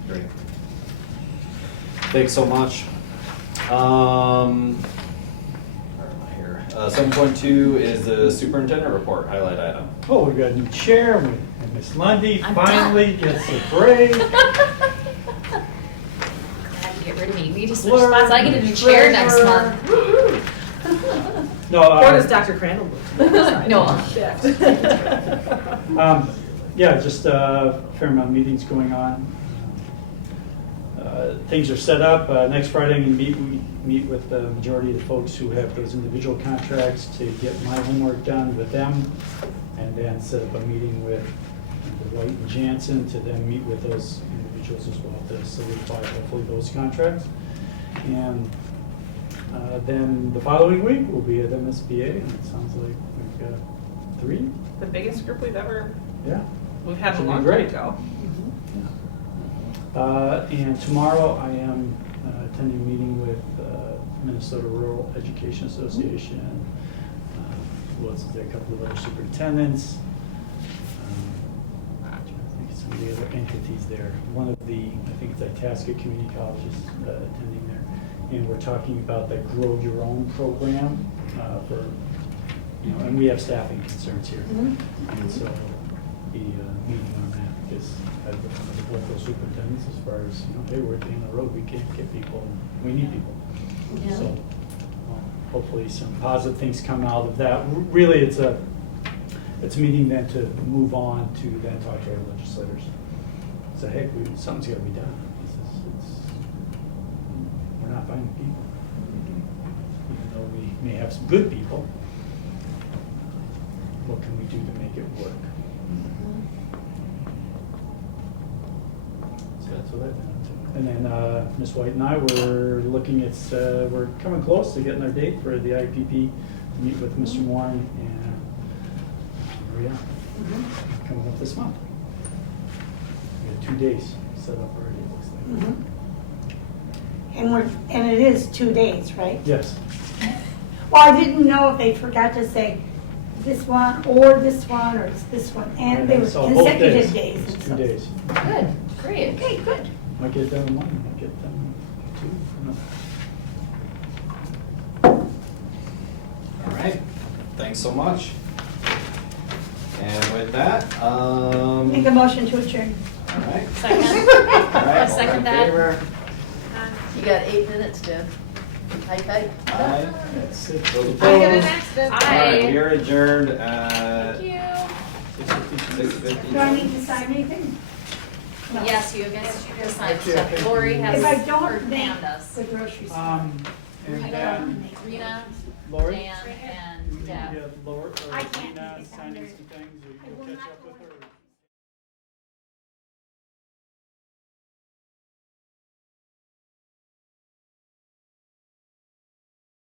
Great. Thanks so much. Where am I here? 7.2 is the superintendent report, highlight item. Oh, we got a new chair, and Miss Lundy I'm finally done. gets a break. Glad to get rid of me. We just switched spots. I get a new chair next month. No, Or does Dr. Crandall move to the other side? No. Yeah, just a fair amount of meetings going on. Things are set up. Next Friday, I'm going to meet with the majority of the folks who have those individual contracts to get my homework done with them, and then set up a meeting with White and Jansen to then meet with those individuals as well to solidify hopefully those contracts. And then the following week we'll be at MSBA, and it sounds like we've got 3. The biggest group we've had a Should be long time great. ago. And tomorrow I am attending a meeting with Minnesota Rural Education Association. Who else is there? A couple of other superintendents. I think some of the other entities there. One of the, I think it's Itasca Community College is attending there. And we're talking about the Grow Your Own program for, you know, and we have staffing concerns here. And so the meeting on that, because I've been one of the local superintendents as far as, you know, hey, we're at the end of the road, we can't get people, we need people. Yeah. So hopefully some positive things come out of that. Really, it's a meeting then to move on to then talk to our legislators. So hey, something's got to be done. We're not finding people. Even though we may have some good people, what can we do to make it work? So that's what I've been up to. And then Ms. White and I were looking at, we're coming close to getting our date for the IPP to meet with Mr. Warren and Maria coming up this month. We had 2 days set up already, it looks like. And it is 2 days, right? Yes. Well, I didn't know if they forgot to say this one, or it's this one, and they were So both consecutive days. It's and 2 so- days. Good, great. Okay, good. Might get done in 1, might get done in 2. thanks so much. And with that, Make a motion to adjourn. all right. Second. All right, all Second in that. favor? You got 8 minutes, Deb. Tight. Aye. That's it. Those I opposed? get an accident. All right, we are adjourned at Thank you. 6:52. Do I need to sign anything? No. Yes, you guys should just sign Actually, I stuff. think Lori you- has, If I or don't make Pam does. the grocery store. And Rita, Lori? Dan,